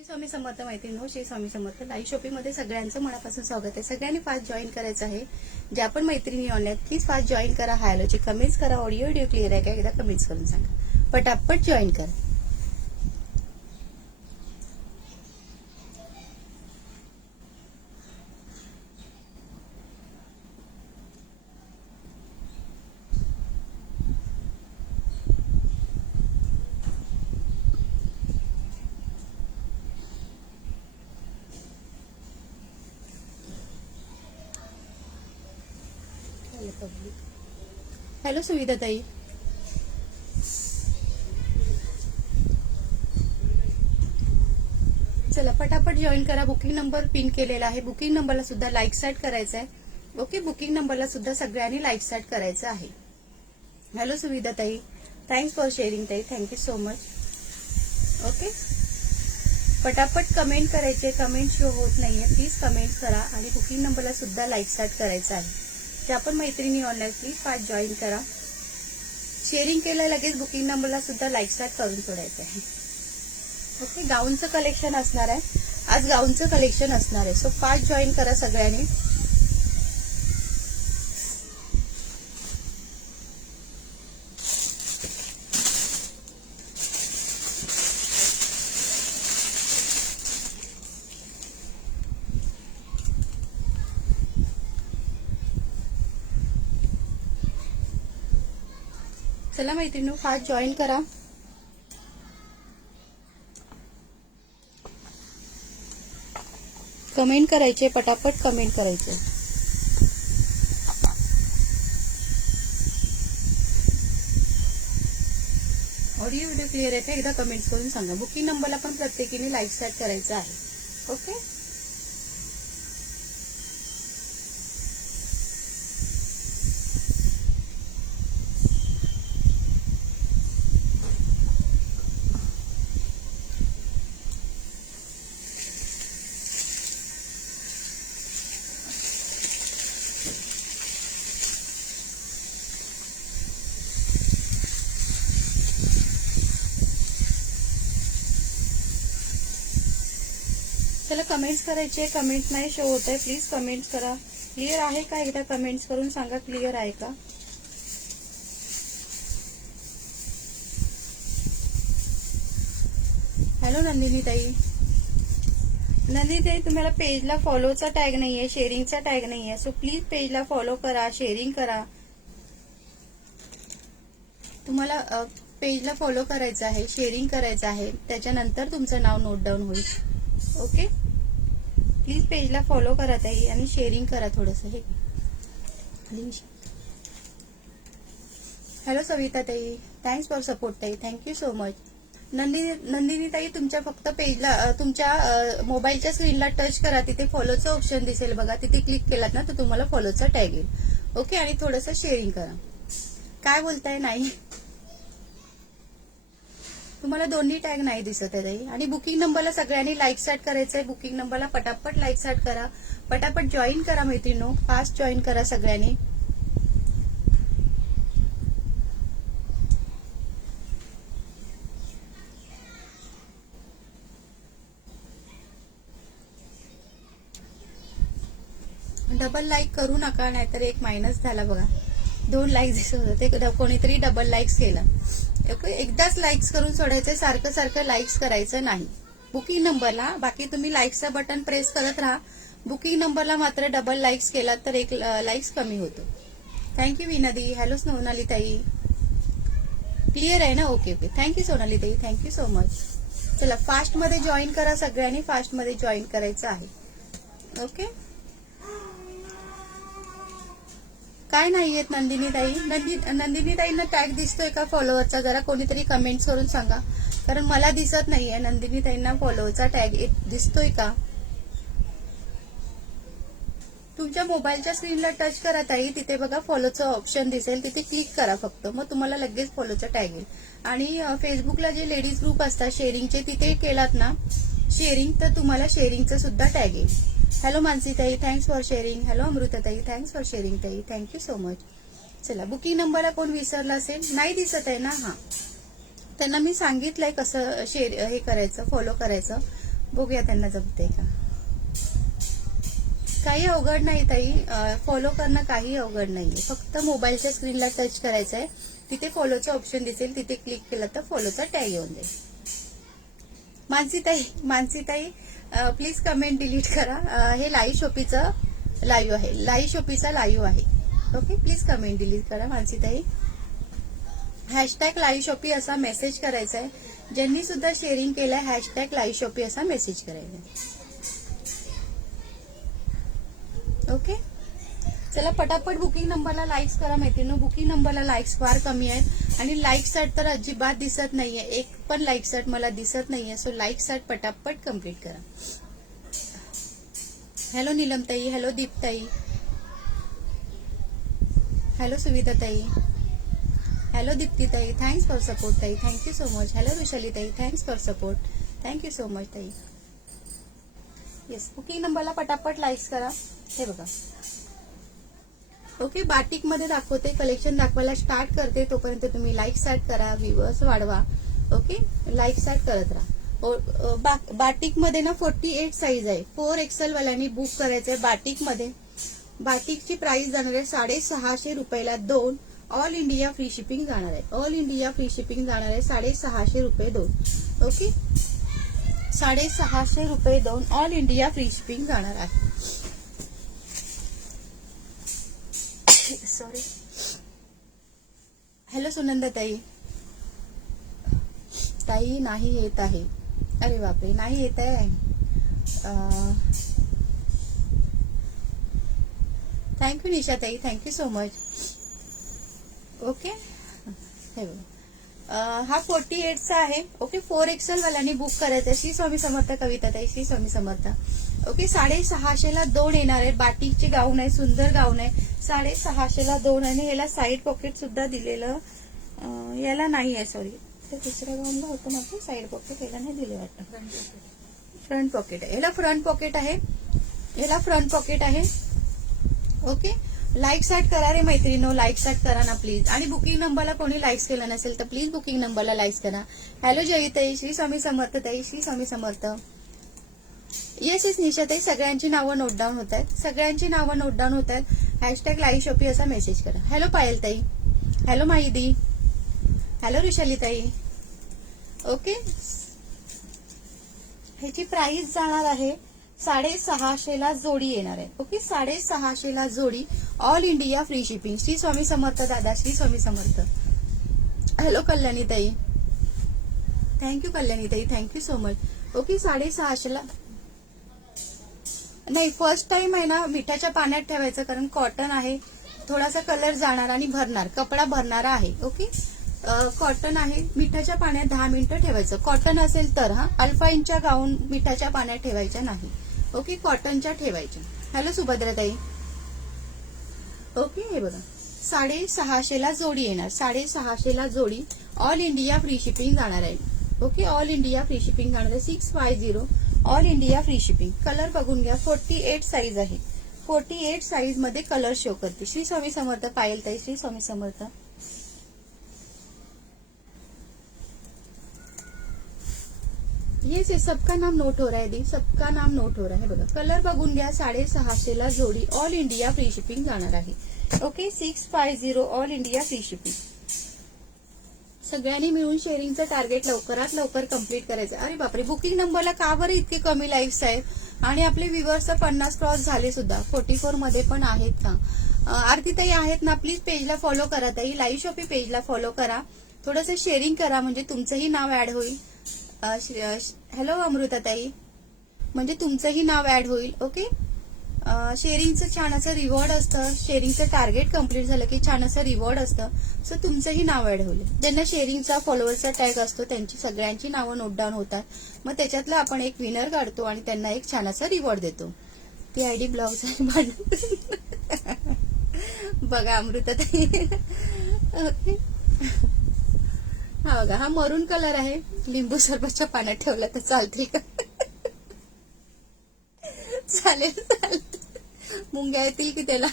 श्री स्वामी समर्थ मैत्रिणी, श्री स्वामी समर्थ. Live shopping मध्ये सगळ्यांचं मनापासून स्वागत आहे. सगळ्यांनी फास्ट जॉईन करायचं आहे. ज्या पण मैत्रिणी ऑनलाईन प्लीज फास्ट जॉईन करा. हॅलोचे कमेंट्स करा. ऑडिओ व्हिडिओ क्लिअर आहे का एकदा कमेंट्स करून सांगा. पटापट जॉईन करा. हॅलो सुविधा ताई, चला पटापट जॉईन करा. बुकिंग नंबर पिन केलेला आहे. बुकिंग नंबरला सुद्धा लाईक सेट करायचा आहे. ओके, बुकिंग नंबरला सुद्धा सगळ्यांनी लाईक सेट करायचं आहे. हॅलो सुविधा ताई, थँक्स फॉर शेअरिंग ताई, थँक्यू सो मच. ओके, पटापट कमेंट करायचे. कमेंट शो होत नाहीये, प्लीज कमेंट करा आणि बुकिंग नंबरला सुद्धा लाईक सेट करायचा आहे. ज्या पण मैत्रिणी ऑनलाईन प्लीज फास्ट जॉईन करा. शेअरिंग केलं लगेच बुकिंग नंबरला सुद्धा लाईक सेट करून सोडायचं आहे. ओके, गाऊनचं कलेक्शन असणार आहे आज. गाऊनचं कलेक्शन असणार आहे. सो फास्ट जॉईन करा सगळ्यांनी. चला मैत्रिणी फास्ट जॉईन करा. कमेंट करायचे, पटापट कमेंट करायचे. ऑडिओ व्हिडिओ क्लिअर आहे का एकदा कमेंट्स करून सांगा. बुकिंग नंबरला पण प्रत्येकीने लाईक सेट करायचं आहे. ओके, चला कमेंट्स करायचे. कमेंट नाही शो होत आहे, प्लीज कमेंट्स करा. क्लिअर आहे का एकदा कमेंट्स करून सांगा. क्लिअर आहे का? हॅलो नंदिनी ताई. नंदिनी ताई, तुम्हाला पेजला फॉलोचा टॅग नाहीये, शेअरिंगचा टॅग नाहीये. सो प्लीज पेजला फॉलो करा, शेअरिंग करा. तुम्हाला पेजला फॉलो करायचं आहे, शेअरिंग करायचं आहे, त्याच्यानंतर तुमचं नाव नोट डाऊन होईल. ओके, प्लीज पेजला फॉलो करा ताई आणि शेअरिंग करा थोडंसं. हे हॅलो सविता ताई, थँक्स फॉर सपोर्ट ताई, थँक्यू सो मच. नंदिनी ताई, तुमच्या फक्त पेजला तुमच्या मोबाईलच्या स्क्रीनला टच करा. तिथे फॉलोचं ऑप्शन दिसेल बघा. तिथे क्लिक केलात ना तर तुम्हाला फॉलोचा टॅग येईल. ओके, आणि थोडंसं शेअरिंग करा. काय बोलताय? नाही, तुम्हाला दोन्ही टॅग नाही दिसत आहे ताई. आणि बुकिंग नंबरला सगळ्यांनी लाईक सेट करायचंय. बुकिंग नंबरला पटापट लाईक सेट करा. पटापट जॉईन करा मैत्रिणो, फास्ट जॉईन करा सगळ्यांनी. डबल लाईक करू नका, नाहीतर एक मायनस झाला बघा. 2 लाईक दिसत होते, कोणीतरी डबल लाईक्स केला. एकदाच लाईक्स करून सोडायचं, सारखं सारखं लाईक्स करायचं नाही. बुकिंग नंबरला बाकी तुम्ही लाईक्सचं बटन प्रेस करत राहा. बुकिंग नंबरला मात्र डबल लाईक्स केला तर एक लाईक्स कमी होतो. थँक्यू विनादी. हॅलो सोनाली ताई, क्लिअर आहे ना? ओके ओके, थँक्यू सोनाली ताई, थँक्यू सो मच. चला फास्ट मध्ये जॉईन करा सगळ्यांनी. फास्ट मध्ये जॉईन करायचं आहे. ओके, काय नाहीयेत नंदिनी ताई. नंदिनी ताईंना टॅग दिसतोय का फॉलोअरचा? जरा कोणीतरी कमेंट्स करून सांगा, कारण मला दिसत नाहीये. नंदिनी ताईंना फॉलोअरचा टॅग दिसतोय का? तुमच्या मोबाईलच्या स्क्रीनला टच करा ताई. तिथे बघा फॉलोचं ऑप्शन दिसेल, तिथे क्लिक करा फक्त. मग तुम्हाला लगेच फॉलोचा टॅग येईल. आणि फेसबुकला जे लेडीज ग्रुप असतात शेअरिंगचे, तिथे केलात ना शेअरिंग तर तुम्हाला शेअरिंगचं सुद्धा टॅग येईल. हॅलो मानसी ताई, thanks for sharing. Hello Amruta ताई, थँक्स फॉर शेअरिंग ताई, थँक्यू सो मच. चला बुकिंग नंबरला कोण विसरला असेल, नाही दिसत आहे ना? हा, त्यांना मी सांगितलंय कसं हे करायचं, फॉलो करायचं. बघूया त्यांना जमते का. काही अवघड नाही ताई, फॉलो करणं काही अवघड नाहीये. फक्त मोबाईलच्या स्क्रीनला टच करायचं आहे, तिथे फॉलोचं ऑप्शन दिसेल, तिथे क्लिक केलं तर फॉलोचा टॅग येऊन जाईल. मानसीताई प्लीज कमेंट डिलीट करा. हे लाईव्ह शॉपीचं लाईव्ह आहे, लाईव्ह शॉपीचा लाईव्ह आहे. ओके, प्लीज कमेंट डिलीट करा मानसीताई. हॅशटॅग लाईव्ह शॉपी असा मेसेज करायचा आहे. ज्यांनी सुद्धा शेअरिंग केलंय हॅशटॅग लाईव्ह शॉपी असा मेसेज करायचा आहे. ओके, चला पटापट बुकिंग नंबरला लाईक्स करा मैत्रिणी. बुकिंग नंबरला लाईक्स फार कमी आहेत आणि लाईक सट तर अजिबात दिसत नाहीये, एक पण लाईक सट मला दिसत नाहीये. सो लाईक सट पटापट कम्प्लीट करा. हॅलो नीलमताई, हॅलो दीपताई, हॅलो सुविधाताई, हॅलो दीप्तीताई, थँक्स फॉर सपोर्ट ताई, थँक्यू सो मच. हॅलो विशालीताई, thanks for support, thank you so much ताई. येस, बुकिंग नंबरला पटापट लाईक्स करा. हे बघा, ओके, बाटिक मध्ये दाखवते, कलेक्शन दाखवायला स्टार्ट करते. तोपर्यंत तुम्ही लाईक स्टार्ट करा, व्ह्यूअर्स वाढवा. ओके, लाईक स्टार्ट करत राहा. बाटिक मध्ये ना 48 साईज आहे. 4XL वाल्यांनी बुक करायचंय बाटिक मध्ये. बाटिकची प्राइस जाणार आहे 650 रुपयाला 2. ऑल इंडिया फ्री शिपिंग जाणार आहे. ऑल इंडिया फ्री शिपिंग जाणार आहे 650 रुपये 2. ओके, 650 रुपये 2 ऑल इंडिया फ्री शिपिंग जाणार आहे. सॉरी. हॅलो सुनंदा ताई, ताई नाही येत आहे. अरे बापरे, नाही येत आहे. थँक्यू निशा ताई, थँक्यू सो मच. ओके, हे हा 48चा आहे. ओके, 4XL वाल्यांनी बुक करायचं. श्री स्वामी समर्थ कविता ताई, श्री स्वामी समर्थ. ओके, 650ला 2 येणार आहे. बाटिकचे गाऊन आहे, सुंदर गाऊन आहे. 650ला 2 आणि याला साईड पॉकेट सुद्धा दिलेलं, याला नाही आहे. सॉरी, दुसऱ्या गाऊनला होतं ना साईड पॉकेट, याला नाही दिले वाटतं. फ्रंट पॉकेट आहे, याला फ्रंट पॉकेट आहे, याला फ्रंट पॉकेट आहे. ओके, लाईक स्टार्ट करा रे मैत्रिणीनो, लाईक स्टार्ट करा ना प्लीज. आणि बुकिंग नंबरला कोणी लाईक्स केलं नसेल तर प्लीज बुकिंग नंबरला लाईक्स करा. हॅलो जयताई, श्री स्वामी समर्थ ताई, श्री स्वामी समर्थ. येस येस निशाताई, सगळ्यांची नावं नोट डाऊन होत आहेत, सगळ्यांची नावं नोट डाऊन होत आहेत. हॅशटॅग लाईव्ह शॉपी असा मेसेज करा. हॅलो पायल ताई, हॅलो माहिदी, हॅलो ऋषाली ताई. ओके, ह्याची प्राइस जाणार आहे 650ला जोडी येणार आहे. ओके, 650ला जोडी, all India free shipping. Shri Swami Samarth दादा, श्री स्वामी समर्थ. हॅलो कल्याणी ताई, थँक्यू कल्याणी ताई, थँक्यू सो मच. ओके, 650ला नाही, फर्स्ट टाइम आहे ना मिठाच्या पाण्यात ठेवायचं, कारण कॉटन आहे, थोडासा कलर जाणार आणि भरणार, कपडा भरणारा आहे. ओके, कॉटन आहे, मिठाच्या पाण्यात 10 मिनिटं ठेवायचं. कॉटन असेल तर हा, अल्फाईनच्या गाऊन मिठाच्या पाण्यात ठेवायच्या नाही. ओके, कॉटनच्या ठेवायच्या. हॅलो सुभद्राताई. ओके, हे बघा 650ला जोडी येणार, 650ला जोडी, ऑल इंडिया फ्री शिपिंग जाणार आहे. Okay, all India free shipping जाणार आहे. 650 all India free shipping. Colour बघून घ्या, 48 साईज आहे. 48 साईज मध्ये कलर शो करते. श्री स्वामी समर्थ पायल ताई, श्री स्वामी समर्थ. ये सबका नाम नोट हो रहा है दी, सबका नाम नोट हो रहा है. बघा कलर बघून घ्या, 650ला जोडी, ऑल इंडिया फ्री शिपिंग जाणार आहे. Okay, 650 all India free shipping. सगळ्यांनी मिळून शेअरिंगचं टार्गेट लवकरात लवकर कंप्लीट करायचं. अरे बापरे, बुकिंग नंबरला का बरं इतके कमी लाईक्स आहेत? आणि आपले व्ह्यूअर्स 50 क्रॉस झाले सुद्धा, 44 मध्ये पण आहेत का? आरतीताई आहेत ना, प्लीज पेजला फॉलो करा ताई, लाईव्ह शॉपी पेजला फॉलो करा, थोडंसं शेअरिंग करा, म्हणजे तुमचंही नाव ऍड होईल. हॅलो अमृताताई, म्हणजे तुमचंही नाव ऍड होईल. ओके, शेअरिंगचं छान असं रिवॉर्ड असतं, शेअरिंगचं टार्गेट कम्प्लीट झालं की छान असं रिवॉर्ड असतं. सो तुमचंही नाव ऍड होईल. ज्यांना शेअरिंगचा फॉलोअर्सचा टॅग असतो त्यांची सगळ्यांची नावं नोट डाऊन होतात. मग त्याच्यातलं आपण एक विनर काढतो आणि त्यांना एक छान असा रिवॉर्ड देतो. ती आयडी ब्लॉग्स बघा अमृताताई. ओके, हा बघा, हा मरून कलर आहे, लिंबू सरबतच्या पाण्यात ठेवला तर चालतील का? चालेल चालेल, मुंग्या येतील की त्याला.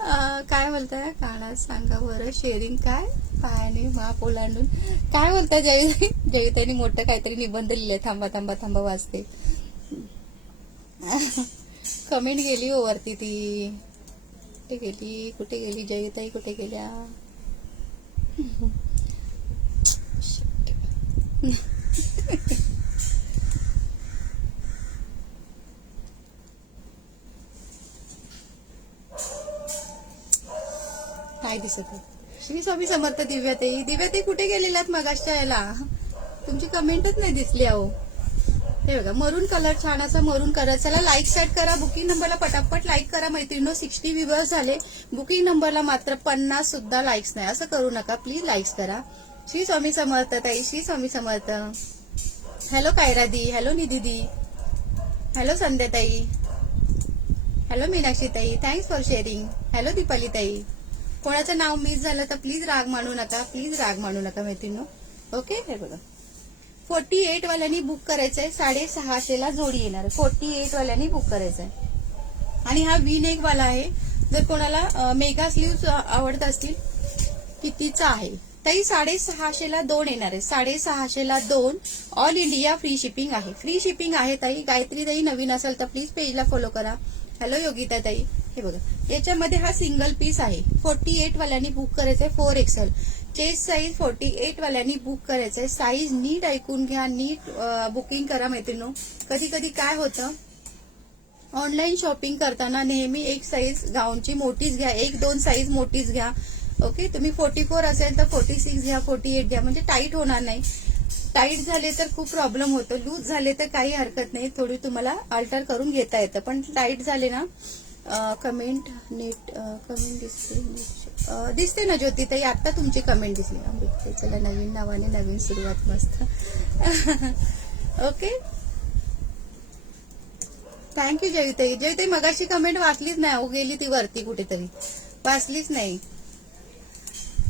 काय बोलताय कानात सांगा बरं शेअरिंग काय पायाने माप ओलांडून काय बोलताय जयताई. जयताईने मोठं काहीतरी निबंध लिहिलंय. थांबा थांबा थांबा वाचते. कमेंट गेली हो वरती ती. कुठे गेली जयताई कुठे गेल्या. काय दिसत आहे. श्री स्वामी समर्थ. दिव्याताई कुठे गेलेल्यात मगाशच्या याला. तुमची कमेंटच नाही दिसली अहो. हे बघा मरून कलर छान असा मरून कलर. चला लाईक सेट करा. बुकिंग नंबरला पटापट लाईक करा मैत्रिणींनो. 60 व्ह्यूअर्स झाले. बुकिंग नंबरला मात्र 50 सुद्धा लाईक्स नाही. असं करू नका प्लीज. लाईक्स करा. श्री स्वामी समर्थ ताई. श्री स्वामी समर्थ. हॅलो कायरा दी. हॅलो निधी दी. हॅलो संध्या ताई. हॅलो मीनाक्षी ताई. Thanks for sharing. Hello Deepali ताई. कोणाचं नाव मिस झालं तर प्लीज राग मानू नका. प्लीज राग मानू नका मैत्रिणींनो. ओके. हे बघा 48 वाल्यांनी बुक करायचंय. 650 जोडी येणार आहे. 48 वाल्यांनी बुक करायचंय. आणि हा V-नेक वाला आहे. जर कोणाला मेगा स्लीव्ह आवडत असतील. कितीचा आहे ताई. 650 2 येणार आहे. 650 2. ऑल इंडिया फ्री शिपिंग आहे. फ्री शिपिंग आहे ताई. गायत्री ताई नवीन असेल तर प्लीज पेजला फॉलो करा. हॅलो योगिता ताई. हे बघा याच्यामध्ये हा सिंगल पीस आहे. 48 वाल्यांनी बुक करायचंय. 4XL चेस्ट साईज 48 वाल्यांनी बुक करायचंय. साईज नीट ऐकून घ्या. नीट बुकिंग करा मैत्रिणींनो. कधी कधी काय होतं ऑनलाईन शॉपिंग करताना नेहमी एक साईज गाऊनची मोठीच घ्या. 1-2 साईज मोठीच घ्या. ओके. तुम्ही 44 असेल तर 46 घ्या. 48 घ्या. म्हणजे टाईट होणार नाही. टाईट झाले तर खूप प्रॉब्लेम होतो. लूज झाले तर काही हरकत नाही. थोडी तुम्हाला अल्टर करून घेता येतं. पण टाईट झाले ना कमेंट नीट कमेंट दिसते ना ज्योतिताई. आता तुमची कमेंट दिसली. चला नवीन नावाने नवीन सुरुवात मस्त. ओके. थँक्यू जयताई. जयताई मगाशी कमेंट वाचलीच नाही हो. गेली ती वरती कुठेतरी. वाचलीच नाही.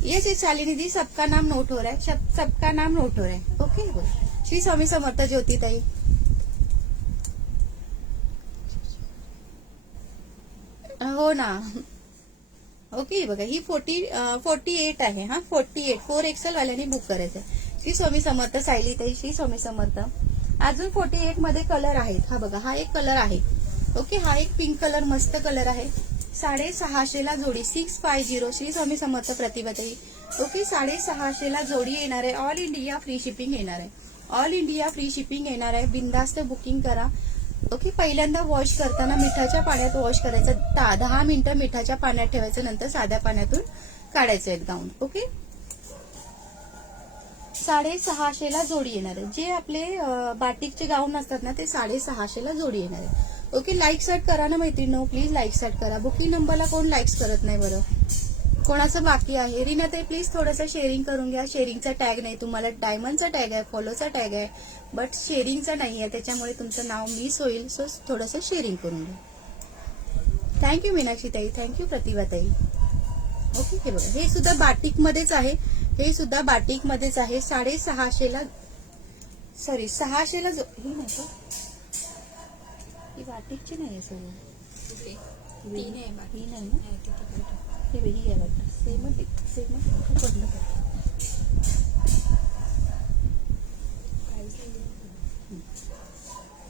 येस ये शालिनी दी. सबका नाम नोट हो रहा है. सबका नाम नोट हो रहा है. ओके. श्री स्वामी समर्थ ज्योतिताई. हो ना. ओके. बघा ही 48 आहे. हा 48 4XL वाल्याने बुक करायचंय. श्री स्वामी समर्थ सायली ताई. श्री स्वामी समर्थ. अजून 48 मध्ये कलर आहेत. हा बघा हा एक कलर आहे. ओके. हा एक पिंक कलर मस्त कलर आहे. 650 जोडी. 650. श्री स्वामी समर्थ प्रतिभा ताई. ओके. 650 जोडी येणार आहे. ऑल इंडिया फ्री शिपिंग येणार आहे. ऑल इंडिया फ्री शिपिंग येणार आहे. बिंदास्त बुकिंग करा. ओके. पहिल्यांदा वॉश करताना मिठाच्या पाण्यात वॉश करायचं. 10 मिनिटं मिठाच्या पाण्यात ठेवायचं. नंतर साध्या पाण्यातून काढायचं एक गाऊन. ओके. 650 जोडी येणार आहे. जे आपले बाटिकचे गाऊन असतात ना ते 650 जोडी येणार आहे. ओके. लाईक सेट करा ना मैत्रिणी. प्लीज लाईक सेट करा. बुकिंग नंबरला कोण लाईक्स करत नाही बरं. कोणाचं बाकी आहे. रीनाताई प्लीज थोडंसं शेअरिंग करून घ्या. शेअरिंगचा टॅग नाही. तुम्हाला डायमंडचा टॅग आहे. फॉलोचा टॅग आहे. बट शेअरिंगचा नाही आहे. त्याच्यामुळे तुमचं नाव मिस होईल. सो थोडंसं शेअरिंग करून घ्या. थँक्यू मीनाक्षी ताई. थँक्यू प्रतिभा ताई. ओके. हे बघा हे सुद्धा बाटिक मध्येच आहे. हे सुद्धा बाटिक मध्येच आहे. 650 सॉरी 600 ही नाही का. ही बाटिकची नाही आहे सगळं. ही नाही ना. हे ही आहे बघा. सेम बदल.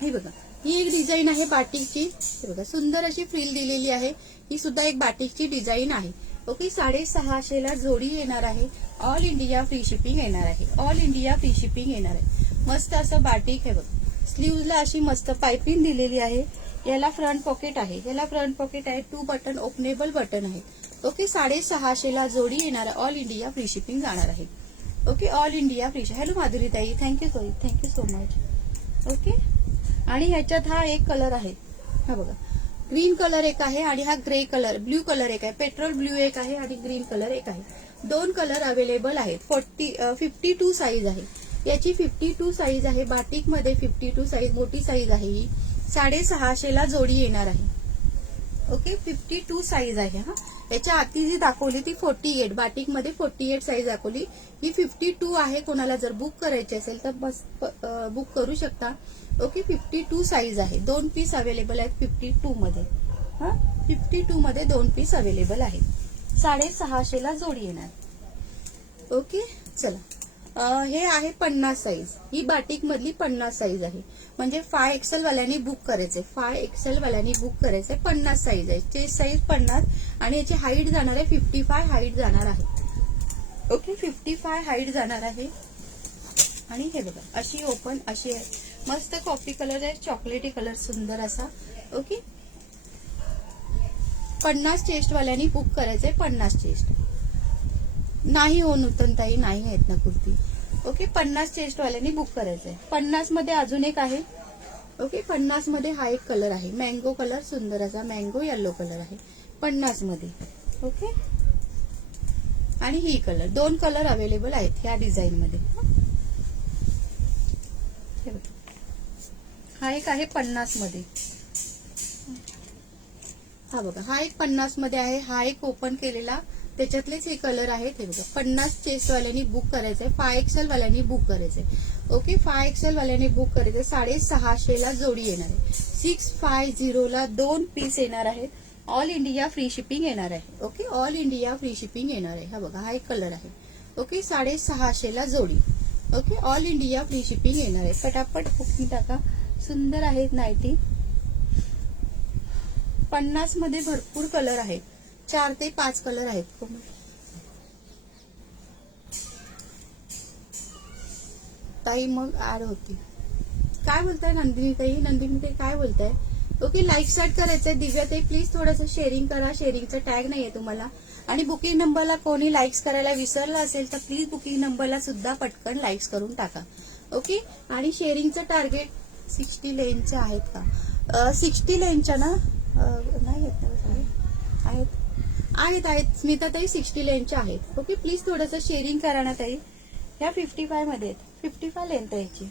हे बघा ही एक डिझाईन आहे बाटिकची. हे बघा सुंदर अशी फ्रिल दिलेली आहे. ही सुद्धा एक बाटिकची डिझाईन आहे. ओके. 650 जोडी येणार आहे. ऑल इंडिया फ्री शिपिंग येणार आहे. ऑल इंडिया फ्री शिपिंग येणार आहे. मस्त असं बाटिक आहे बघा. स्लीव्हला अशी मस्त पायपिंग दिलेली आहे. याला फ्रंट पॉकेट आहे. याला फ्रंट पॉकेट आहे. 2 बटन ओपनेबल बटन आहे. ओके. 650 जोडी येणार आहे. ऑल इंडिया फ्री शिपिंग जाणार आहे. Okay. All India free. Hello Madhuri ताई. Thank you so much. ओके. आणि ह्याच्यात हा एक कलर आहे. हा बघा ग्रीन कलर एक आहे आणि हा ग्रे कलर ब्ल्यू कलर एक आहे. पेट्रोल ब्ल्यू एक आहे आणि ग्रीन कलर एक आहे. 2 कलर अवेलेबल आहेत. 52 साईज आहे. याची 52 साईज आहे. बाटिक मध्ये 52 साईज मोठी साईज आहे. ही 650 जोडी येणार आहे. ओके. 52 साईज आहे. हा याच्या आधी जी दाखवली ती 48 बाटिक मध्ये 48 साईज दाखवली. ही 52 आहे. कोणाला जर बुक करायची असेल तर बस बुक करू शकता. ओके. 52 साईज आहे. 2 पीस अवेलेबल आहेत 52 मध्ये. हा 52 मध्ये 2 पीस अवेलेबल आहे. 650 ला जोडी येणार. ओके चला, हे आहे 50 साईज. ही बाटिक मधली 50 साईज आहे. म्हणजे 5XL वाल्यांनी बुक करायचंय. 5XL वाल्यांनी बुक करायचंय. 50 साईज आहे. चेस्ट साईज 50 आणि याची हाईट जाणार आहे 55 हाईट जाणार आहे. ओके 55 हाईट जाणार आहे. आणि हे बघा अशी ओपन अशी आहे. मस्त कॉफी कलर आहे, चॉकलेटी कलर सुंदर असा. ओके 50 चेस्ट वाल्यांनी बुक करायचंय. 50 चेस्ट नाही हो नूतनताई, नाही आहेत ना कुर्ती. ओके 50 चेस्ट वाल्यांनी बुक करायचंय. 50 मध्ये अजून एक आहे. ओके 50 मध्ये हा एक कलर आहे, मँगो कलर सुंदर असा मँगो येलो कलर आहे 50 मध्ये. ओके आणि ही कलर, 2 कलर अवेलेबल आहेत ह्या डिझाईन मध्ये. हा एक आहे 50 मध्ये. हा बघा हा एक 50 मध्ये आहे. हा एक ओपन केलेला, त्याच्यातलेच हे कलर आहेत. हे बघा 50 चेस्ट वाल्यांनी बुक करायचंय. 5XL वाल्यांनी बुक करायचंय. ओके 5XL वाल्यांनी बुक करायचंय. 650 ला जोडी येणार आहे. 650 ला 2 पीस येणार आहेत. ऑल इंडिया फ्री शिपिंग येणार आहे. Okay all India free shipping येणार आहे. हा बघा हा एक कलर आहे. ओके 650 ला जोडी. Okay all India free shipping येणार आहे. पटापट बुकिंग टाका. सुंदर आहेत नाईटी. 50 मध्ये भरपूर कलर आहेत. 4 ते 5 कलर आहेत. ताई मग ऍड होती. काय बोलताय नंदिनी ताई? नंदिनी ताई काय बोलताय? ओके लाईक स्टार्ट करायचंय. दिव्या ताई प्लीज थोडंसं शेअरिंग करा. शेअरिंगचा टॅग नाहीये तुम्हाला. आणि बुकिंग नंबरला कोणी लाईक्स करायला विसरलं असेल तर प्लीज बुकिंग नंबरला सुद्धा पटकन लाईक्स करून टाका. ओके आणि शेअरिंगचं टार्गेट 60 लेनचे आहेत का? 60 लेनच्या ना नाही आहेत आहेत आहेत स्मिता ताई 60 लेनच्या आहेत. ओके प्लीज थोडंसं शेअरिंग करा ना ताई. ह्या 55 मध्ये आहेत. 55 लेंथ आहे याची.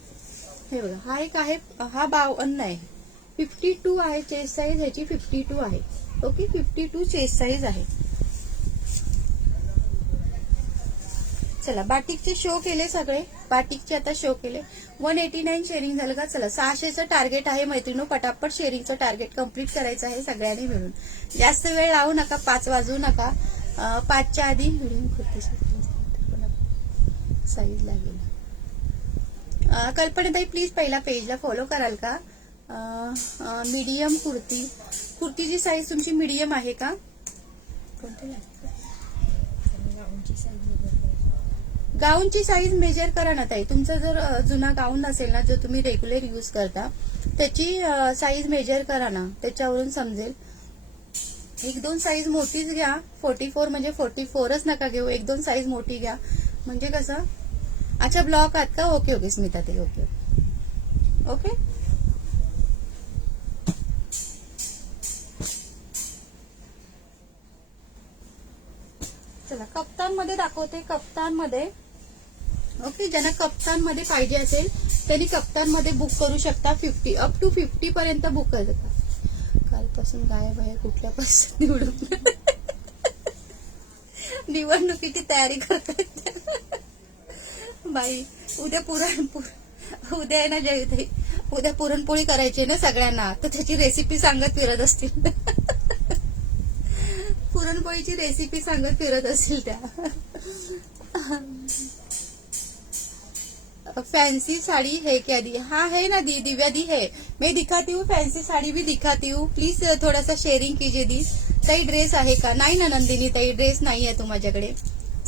हे बघा हा एक आहे, हा 52 आहे. 52 आहे चेस्ट साईज, ह्याची 52 आहे. ओके 52 चेस्ट साईज आहे. चला बाटिकचे शो केले सगळे. बाटिकचे आता शो केले. 189 शेअरिंग झालं का? चला 600चं टार्गेट आहे मैत्रिणी. पटापट शेअरिंगचं टार्गेट कम्प्लीट करायचं आहे सगळ्यांनी मिळून. जास्त वेळ लावू नका, 5 वाजवू नका. 5च्या आधी साईज लागेल. कल्पनाताई प्लीज पहिला पेजला फॉलो कराल का? मीडियम कुर्ती, कुर्तीची साईज तुमची मीडियम आहे का? कोणती गाऊनची साईज मेजर करा ना ताई. तुमचा जर जुना गाऊन असेल ना जो तुम्ही रेग्युलर यूज करता त्याची साईज मेजर करा ना, त्याच्यावरून समजेल. 1-2 साईज मोठीच घ्या. 44 म्हणजे 44च नका घेऊ. 1-2 साईज मोठी घ्या म्हणजे कसं. अच्छा ब्लॉक आहात का? ओके ओके स्मिता ताई ओके ओके. चला कप्तान मध्ये दाखवते. कप्तान मध्ये ओके ज्यांना कप्तान मध्ये पाहिजे असेल त्यांनी कप्तान मध्ये बुक करू शकता. 50 अप टू 50 पर्यंत बुक करतात. कालपासून गायब आहे, कुठल्यापासून निवडणुकीची तयारी करतात बाई. उद्या उद्या आहे ना जयताई, उद्या पुरणपोळी करायची ना सगळ्यांना, तर त्याची रेसिपी सांगत फिरत असतील पुरणपोळीची रेसिपी सांगत फिरत असतील त्या. फैंसी साड़ी है क्या दी? हाँ है ना दी, दिव्या दी है. मैं दिखाती हूँ फैंसी साड़ी भी दिखाती हूँ. प्लीज थोड़ा सा शेअरिंग कीजिए दी. ताई ड्रेस आहे का? नाही ना नंदिनी ताई ड्रेस नाही आहे माझ्याकडे.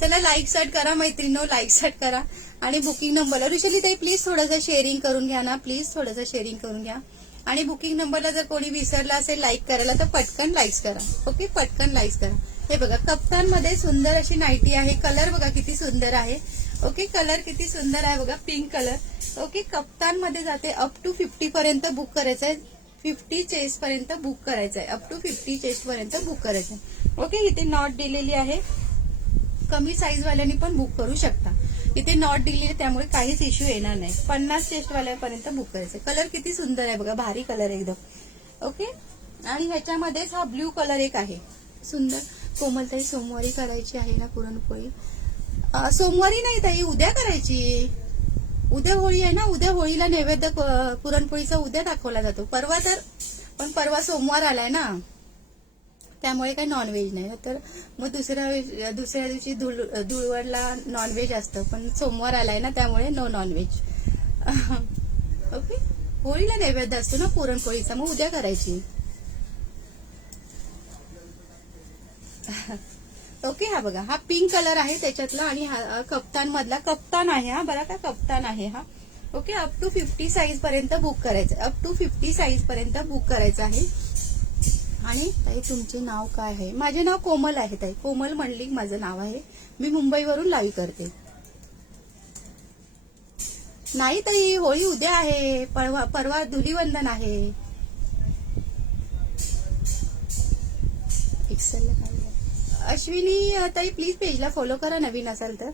चला लाईक स्टार्ट करा मैत्रिणींनो, लाईक स्टार्ट करा. आणि बुकिंग नंबरला ऋषाली ताई प्लीज थोडंसं शेअरिंग करून घ्या ना, प्लीज थोडंसं शेअरिंग करून घ्या. आणि बुकिंग नंबरला जर कोणी विसरला असेल लाईक करायला तर पटकन लाईक्स करा. ओके पटकन लाईक्स करा. हे बघा कप्तान मध्ये सुंदर अशी नाईटी आहे. कलर बघा किती सुंदर आहे. ओके कलर किती सुंदर आहे बघा, पिंक कलर. ओके कप्तान मध्ये जाते. अप टू 50 पर्यंत बुक करायचं आहे. 50 चेस्ट पर्यंत बुक करायचं आहे. अप टू 50 चेस्ट पर्यंत बुक करायचं आहे. ओके इथे नॉट दिलेली आहे. कमी साईज वाल्यांनी पण बुक करू शकता. इथे नॉट दिलेली त्यामुळे काहीच इश्यू येणार नाही. 50 चेस्ट वाल्यापर्यंत बुक करायचं. कलर किती सुंदर आहे बघा, भारी कलर एकदम. ओके आणि ह्याच्यामध्येच हा ब्ल्यू कलर एक आहे सुंदर. कोमलताई सोमवारी करायची आहे ना पुरणपोळी? सोमवारी नाही ताई, उद्या करायची. उद्या होळी आहे ना, उद्या होळीला नैवेद्य पुरणपोळीचा उद्या दाखवला जातो. परवा तर पण परवा सोमवार आलाय ना. त्यामुळे काही नॉनव्हेज नाही. तर मग दुसऱ्या दिवशी धुळवडला नॉनव्हेज असतं, पण सोमवार आलाय ना त्यामुळे नो नॉनव्हेज. ओके. होळीला नैवेद्य असतो ना पुरणपोळीचा, मग उद्या करायची. ओके. हा बघा, हा पिंक कलर आहे त्याच्यातला आणि हा कप्तान मधला कप्तान आहे. हा बघा का कप्तान आहे हा. ओके. अप टू 50 साईज पर्यंत बुक करायचं, अप टू 50 साईज पर्यंत बुक करायचं आहे. आणि ताई तुमचे नाव काय आहे? माझे नाव कोमल आहे ताई, कोमल मंडलिक माझं नाव आहे. मी मुंबईवरून लाईव्ह करते. नाही ताई, होळी उद्या आहे, परवा धुलीवंदन आहे. एक्सेलला काय अश्विनी ताई प्लीज पेजला फॉलो करा नवीन असाल तर.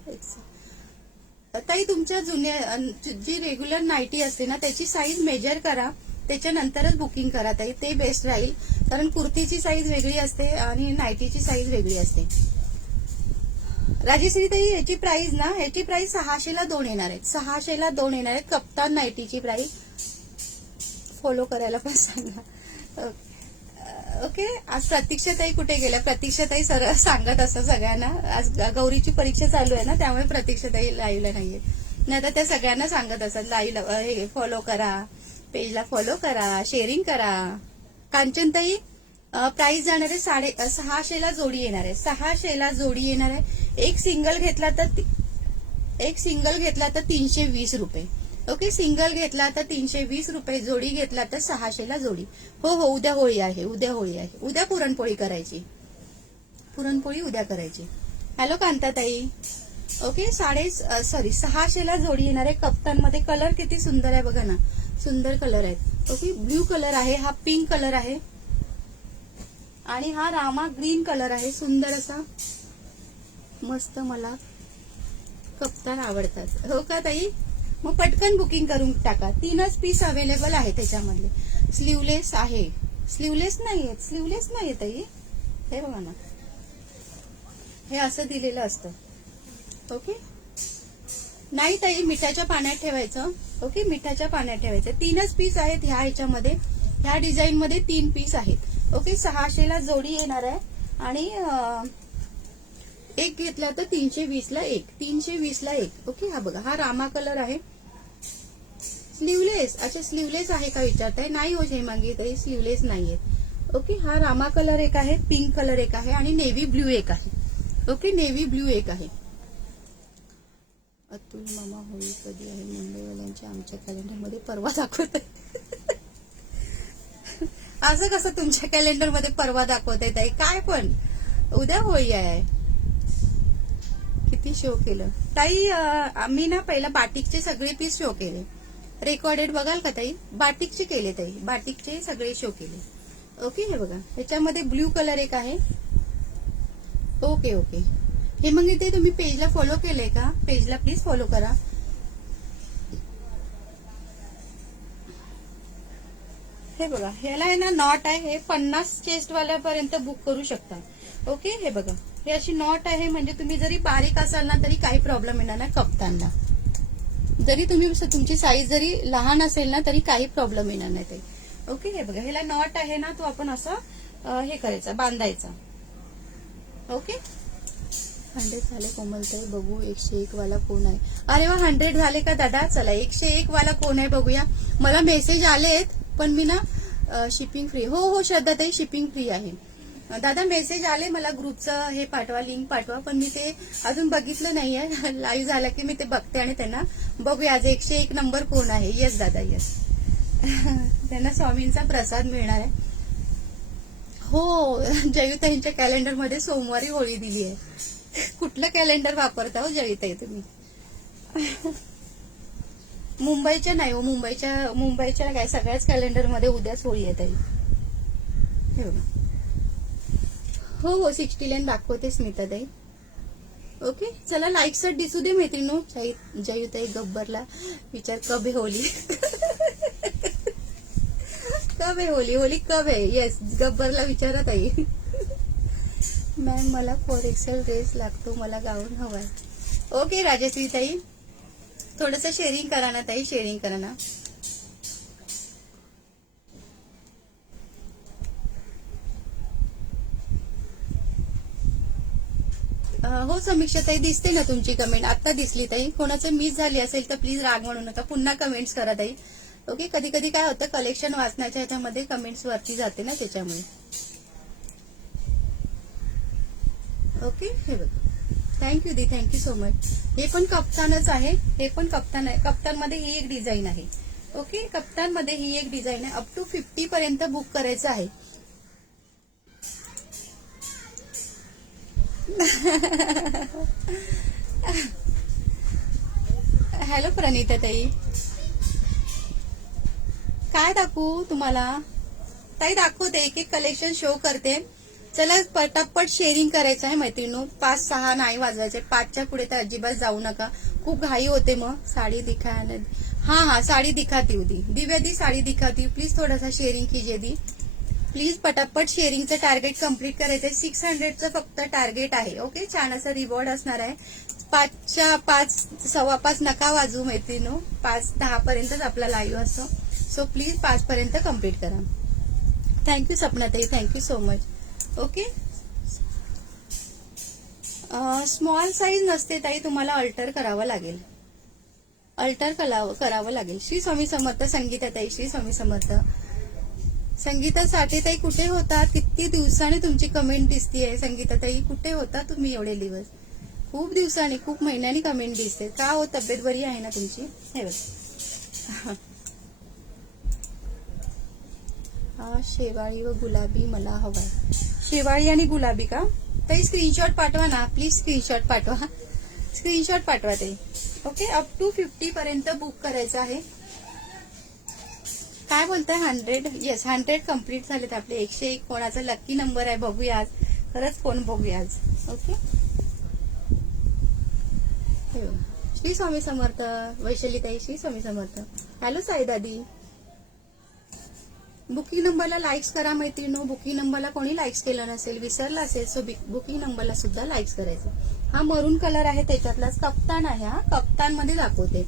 ताई तुमच्या जुन्या जी रेग्युलर नाईटी असते ना त्याची साईज मेजर करा, त्याच्यानंतरच बुकिंग करा ताई, ते बेस्ट राहील. कारण कुर्तीची साईज वेगळी असते आणि नाईटीची साईज वेगळी असते. राजेश्री ताई याची प्राइस ना, याची प्राइस 600ला 2 येणार आहेत, 600ला 2 येणार आहेत. कप्तान नाईटीची प्राइस फॉलो करायला पण सांगा. ओके. आज प्रतीक्षाताई कुठे गेल्या? प्रतीक्षाताई सरळ सांगत असं सगळ्यांना, आज गौरीची परीक्षा चालू आहे ना त्यामुळे प्रतीक्षाताई लाईव्हला नाहीये, नाही तर त्या सगळ्यांना सांगत असत लाईव्ह हे फॉलो करा, पेजला फॉलो करा, शेअरिंग करा. कांचनताई प्राइस जाणार आहे 650ला जोडी येणार आहे, 600ला जोडी येणार आहे. एक सिंगल घेतला तर 320 रुपये. ओके. सिंगल घेतला तर 320 रुपये, जोडी घेतला तर 600ला जोडी. हो हो, उद्या होळी आहे, उद्या होळी आहे, उद्या पुरणपोळी करायची, पुरणपोळी उद्या करायची. हॅलो कांताताई. ओके. 600ला जोडी येणार आहे. कप्तानमध्ये कलर किती सुंदर आहे बघा ना, सुंदर कलर आहेत. ओके. ब्ल्यू कलर आहे, हा पिंक कलर आहे आणि हा रामा ग्रीन कलर आहे. सुंदर असा मस्त, मला कप्तान आवडतात. हो का ताई? मग पटकन बुकिंग करून टाका. 3च पीस अवेलेबल आहे त्याच्यामधले. स्लीवलेस आहे, स्लीवलेस नाहीये ताई, हे बघा ना, हे असं दिलेलं असतं. ओके. नाही ताई, मिठाच्या पाण्यात ठेवायचं. ओके. मिठाच्या पाण्यात ठेवायचं. 3च पीस आहेत ह्याच्यामध्ये, ह्या डिझाईन मध्ये 3 पीस आहेत. ओके. 600ला जोडी येणार आहे आणि एक घेतला तर 320ला एक, 320ला एक. ओके. हा बघा, हा रामा कलर आहे. स्लीवलेस, अच्छा स्लीवलेस आहे का विचारताय? नाही हो हेमांगी ताई, स्लीवलेस नाहीये. ओके. हा रामा कलर एक आहे, पिंक कलर एक आहे आणि नेव्ही ब्ल्यू एक आहे. ओके. नेव्ही ब्ल्यू एक आहे. अतुल मामा होळी कधी आहे? मुंबईवाल्यांच्या आमच्या कॅलेंडरमध्ये परवा दाखवत आहे. असं कसं तुमच्या कॅलेंडरमध्ये परवा दाखवत आहे ताई? काय पण, उद्या होळी आहे. किती शो केलं ताई? आम्ही ना पहिला बाटिकचे सगळे पीस शो केले, रेकॉर्डेड बघाल का ताई? बाटिकचे केले ताई, बाटिकचे सगळे शो केले. ओके. हे बघा, ह्याच्यामध्ये ब्ल्यू कलर एक आहे. Okay okay. हे मग इथे तुम्ही पेजला फॉलो केलंय का? पेजला प्लीज फॉलो करा. हे बघा, ह्याला आहे ना नॉट आहे, हे 50 चेस्ट वाल्यापर्यंत बुक करू शकता. ओके. हे बघा, हे अशी नॉट आहे, म्हणजे तुम्ही जरी बारीक असाल ना तरी काही प्रॉब्लेम येणार नाही कप्तानला. जरी तुमची साईज जरी लहान असेल ना तरी काही प्रॉब्लेम येणार नाही ते. ओके. हे बघा, ह्याला नॉट आहे ना, तो आपण असं हे करायचा, बांधायचा. ओके. 100 झाले कोमलताई, बघू 101 वाला कोण आहे? अरे वा, 100 झाले का दादा? चला 101 वाला कोण आहे बघूया. मला मेसेज आलेत पण मी ना शिपिंग फ्री. हो हो श्रद्धाताई, शिपिंग फ्री आहे दादा. मेसेज आले मला, ग्रुपचं हे पाठवा, लिंक पाठवा, पण मी ते अजून बघितलं नाहीये. लाईव्ह झाला की मी ते बघते आणि त्यांना बघूया आज 101 नंबर कोण आहे. येस दादा, येस. त्यांना स्वामींचा प्रसाद मिळणार आहे. हो, जयुताईंच्या कॅलेंडरमध्ये सोमवारी होळी दिली आहे. कुठलं कॅलेंडर वापरता हो जयुताई तुम्ही? मुंबईच्या नाही हो, मुंबईच्या काय सगळ्याच कॅलेंडरमध्ये उद्याच होळी आहे ताई. हो हो, 60 लाईन दाखवते स्मिताताई. ओके. चला लाईक सट दिसू दे मैत्रिणो. जयुताई गब्बरला विचार कब है होली. कब है होली, होली कब है? येस, गब्बरला विचारा ताई. मॅम मला 4XL ड्रेस लागतो, मला गाऊन हवाय. ओके राजश्री ताई, थोडस शेअरिंग करा ना ताई, शेअरिंग करा ना. हो समीक्षा ताई, दिसते ना तुमची कमेंट, आता दिसली ताई. कोणाचं मिस झाली असेल तर प्लीज राग म्हणू नका, पुन्हा कमेंट्स करा ताई. ओके, कधी कधी काय होतं, कलेक्शन वाचण्याच्या ह्याच्यामध्ये कमेंट्स वरती जाते ना, त्याच्यामुळे. ओके, हे बघ, थँक्यू दी, थँक्यू सो मच. हे पण कप्तानच आहे, हे पण कप्तान आहे. कप्तान मध्ये ही एक डिझाईन आहे. ओके, कप्तान मध्ये ही एक डिझाईन आहे. अप टू 50 पर्यंत बुक करायचं आहे. हॅलो प्रणिता ताई, काय दाखवू तुम्हाला ताई? दाखवते, एक एक कलेक्शन शो करते. चला पटापट शेअरिंग करायचं आहे मैत्रिणींनो. 5-6 नाही वाजवायचे, 5च्या पुढे तर अजिबात जाऊ नका, खूप घाई होते मग. साडी दिखा, हाँ साड़ी दिखाती हूँ दी, दिव्या दी साड़ी दिखाती हूँ. प्लीज थोडासा शेअरिंग कीजिए दी, प्लीज. पटापट शेअरिंगचं टार्गेट कम्प्लीट करायचंय. 600चं फक्त टार्गेट आहे. ओके, छान असं रिवॉर्ड असणार आहे. 5च्या 5, 5:15 नका वाजू मैत्रिणींनो, 5:10 पर्यंतच आपला लाईव्ह असतो. सो प्लीज 5 पर्यंत कम्प्लीट करा. थँक्यू सपनाताई, thank you so much. Okay, small size नसते ताई, तुम्हाला अल्टर करावं लागेल, अल्टर करावं लागेल. श्री स्वामी समर्थ संगीता ताई, श्री स्वामी समर्थ. संगीता साठे ताई कुठे होता? किती दिवसाने तुमची कमेंट दिसतीये. संगीता ताई कुठे होता तुम्ही एवढे दिवस? खूप दिवसांनी, खूप महिन्यांनी कमेंट दिसते. का हो, तब्येत बरी आहे ना तुमची? हे बघ, हा शेवाळी व गुलाबी मला हवाय. शेवाळी आणि गुलाबी का ताई? स्क्रीनशॉट पाठवा ना प्लीज, स्क्रीनशॉट पाठवा, स्क्रीनशॉट पाठवा ताई. ओके, अप टू 50 पर्यंत बुक करायचं आहे. काय बोलताय? 100? येस, 100 कम्प्लीट झालेत आपले. 101 कोणाचा लकी नंबर आहे बघूया आज, खरंच कोण बघूया आज. ओके, श्री स्वामी समर्थ. वैशाली ताई, श्री स्वामी समर्थ. हॅलो साई दादी. बुकिंग नंबरला लाईक्स करा मैत्रिणींनो. बुकिंग नंबरला कोणी लाईक्स केलं नसेल, विसरला असेल, सो बुकिंग नंबरला सुद्धा लाईक्स करायचं. हा मरून कलर आहे, त्याच्यातलाच कप्तान आहे. हा कप्तान मध्ये दाखवते,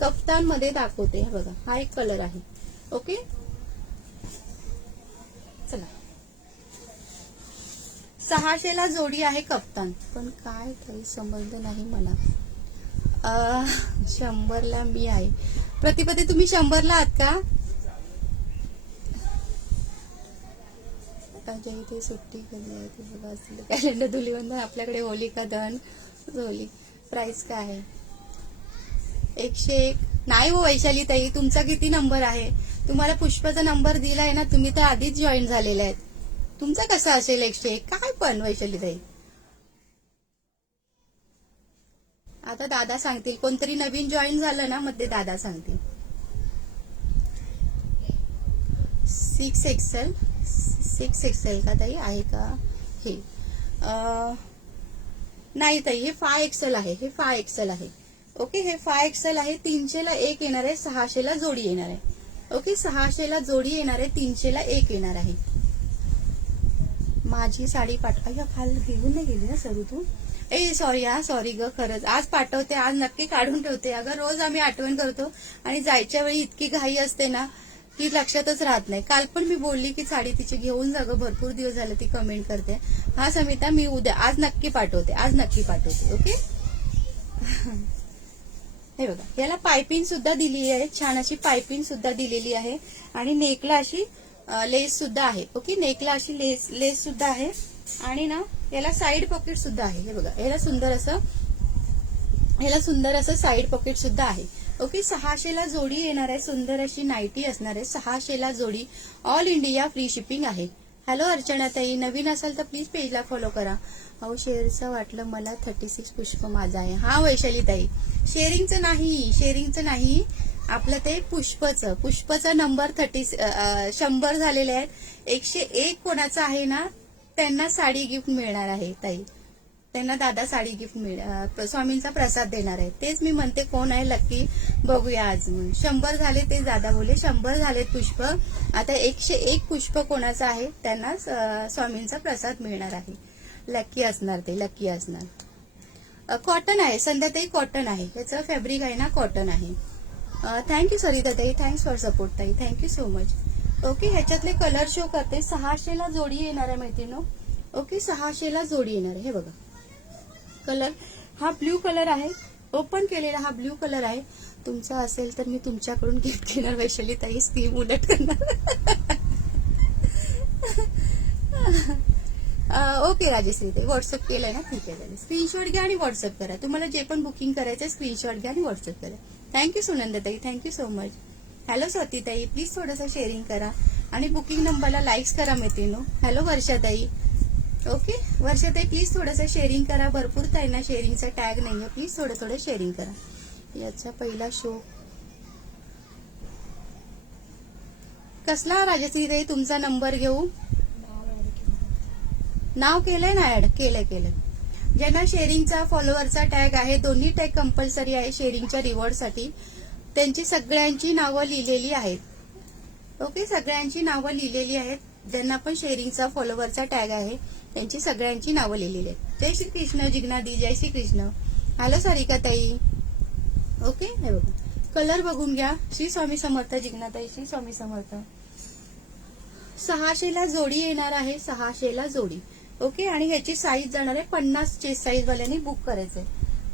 कप्तान मध्ये दाखवते. हे बघा, हा एक कलर आहे. ओके, चला. 600ला जोडी आहे कप्तान, पण काय काही समजलं नाही मला. 100ला मी आहे. प्रतिपदी तुम्ही 100ला आहात का? इथे सुट्टी कधी आहे ते बघा. असलं कॅलेंडर धुलीवंदन आपल्याकडे. होलिका दहन, होली. प्राइस काय आहे? 101 नाही हो वैशाली ताई, तुमचा किती नंबर आहे? तुम्हाला पुष्पाचा नंबर दिलाय ना, तुम्ही तर आधीच जॉईन झालेले आहेत. तुमचा कसा असेल 101? काय पण वैशाली ताई, आता दादा सांगतील. कोणतरी नवीन जॉईन झालं ना, मग ते दादा सांगतील. 6XL, 6XL का ताई आहे का? हे नाही ताई, हे 5XL आहे, हे 5XL आहे. ओके, हे 5XL आहे. 300ला एक येणार आहे, 600ला जोडी येणार आहे. ओके, 600ला जोडी येणार आहे, 300ला एक येणार आहे. माझी साडी पाठवा. खाल घेऊन नाही गेली ना सरू तू? ए सॉरी, हा सॉरी ग, खरंच आज पाठवते, आज नक्की काढून ठेवते. अगं रोज आम्ही आठवण करतो आणि जायच्या वेळी इतकी घाई असते ना की लक्षातच राहत नाही. काल पण मी बोलली की साडी तिची घेऊन जा ग, भरपूर दिवस झाले ती कमेंट करते. हा समिता, मी उद्या, आज नक्की पाठवते, आज नक्की पाठवते. ओके, हे बघा, याला पायपिंग सुद्धा दिली आहे, छान अशी पायपिंग सुद्धा दिलेली आहे. आणि नेकला अशी लेस सुद्धा आहे. ओके, नेकला अशी लेस सुद्धा आहे. आणि ना याला साईड पॉकेट सुद्धा आहे. हे बघा, याला सुंदर असं साईड पॉकेट सुद्धा आहे. ओके, 600ला जोडी येणार आहे. सुंदर अशी नाईटी असणार आहे. 600ला जोडी. ऑल इंडिया फ्री शिपिंग आहे. हॅलो अर्चना ताई, नवीन असाल तर प्लीज पेजला फॉलो करा. अहो शेअरचं वाटलं मला, 36 पुष्प माझा आहे. हा वैशाली ताई, शेअरिंगचं नाही, आपलं ते पुष्पचा नंबर 100 झालेले आहेत. 101 कोणाचा आहे ना, त्यांना साडी गिफ्ट मिळणार आहे ताई. त्यांना दादा साडी गिफ्ट स्वामींचा प्रसाद देणार आहे. तेच मी म्हणते कोण आहे लकी, बघूया आज. 100 झाले, ते दादा बोले 100 झालेत पुष्प. आता 101 पुष्प कोणाचा आहे, त्यांना स्वामींचा प्रसाद मिळणार आहे. लकी असणार ते, लकी असणार. कॉटन आहे संध्याताई, कॉटन आहे. याचं फॅब्रिक आहे ना, कॉटन आहे. थँक्यू सरिता ताई, थँक्स फॉर सपोर्ट ताई, थँक्यू सो मच. ओके, ह्याच्यातले कलर शो करते. 600ला जोडी येणार आहे मैत्रिणींनो. ओके, 600ला जोडी येणार आहे. हे बघा, कलर हा ब्ल्यू कलर आहे, ओपन केलेला हा ब्ल्यू कलर आहे. तुमचा असेल तर मी तुमच्याकडून गिफ्ट घेणार वैशाली ताई, स्कीम उलट करणार. ओके राजेश्री ताई, व्हॉट्सअप केलंय ना, ठीक आहे. स्क्रीनशॉट घ्या आणि व्हॉट्सअप करा. तुम्हाला जे पण बुकिंग करायचं स्क्रीनशॉट घ्या आणि व्हॉट्सअप करा. थँक्यू सुनंदाताई, थँक्यू सो मच. हॅलो स्वातीताई, प्लीज थोडंसं शेअरिंग करा आणि बुकिंग नंबरला लाईक्स करा मैत्रिणींनो. हॅलो वर्षाताई, ओके वर्षाताई प्लीज थोडंसं शेअरिंग करा. भरपूर ताईंना शेअरिंगचा टॅग नाहीये, प्लीज थोडं शेअरिंग करा. याचा पहिला शो कसला राजश्री ताई, तुमचा नंबर घेऊ. नाव केलंय ना, ऍड केलंय. ज्यांना शेअरिंगचा फॉलोअरचा टॅग आहे, दोन्ही टॅग कंपल्सरी आहे शेअरिंगच्या रिवॉर्डसाठी, त्यांची सगळ्यांची नावं लिहिलेली आहेत. ओके, सगळ्यांची नावं लिहिलेली आहेत. ज्यांना पण शेअरिंगचा फॉलोअरचा टॅग आहे त्यांची सगळ्यांची नावं लिहिलेली आहेत. जय श्री कृष्ण जिग्नादी, जय श्री कृष्ण. हॅलो सारिका ताई, ओके. हे बघा कलर बघून घ्या. श्री स्वामी समर्थ जिग्नाताई, श्री स्वामी समर्थ. 600 जोडी येणार आहे, 600 जोडी. ओके, आणि ह्याची साईज जाणार आहे 50 चेस्ट साईज वाल्यांनी बुक करायचंय,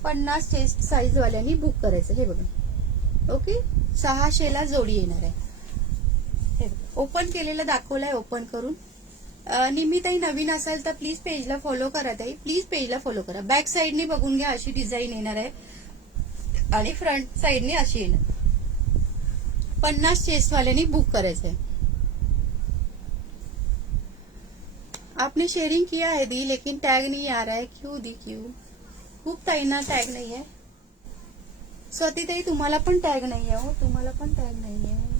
50 चेस्ट साईज वाल्यांनी बुक करायचं. हे बघा, ओके 600 जोडी येणार आहे. हे ओपन केलेलं दाखवलंय, ओपन करून. निमिताई नवीन असाल तर प्लीज पेजला फॉलो करा ताई, प्लीज पेजला फॉलो करा. बॅक साईडनी बघून घ्या, अशी डिझाईन येणार आहे आणि फ्रंट साईडनी अशी येणार. 50 चेस्ट वाल्यांनी बुक करायचंय. आपने शेयरिंग किया है दी, लेकिन टैग नहीं आ रहा है, क्यों दी क्यों. खूप ताईंना टॅग नाही आहे. स्वाती ताई तुम्हाला पण टॅग नाही आहे, हो तुम्हाला पण टॅग नाही आहे.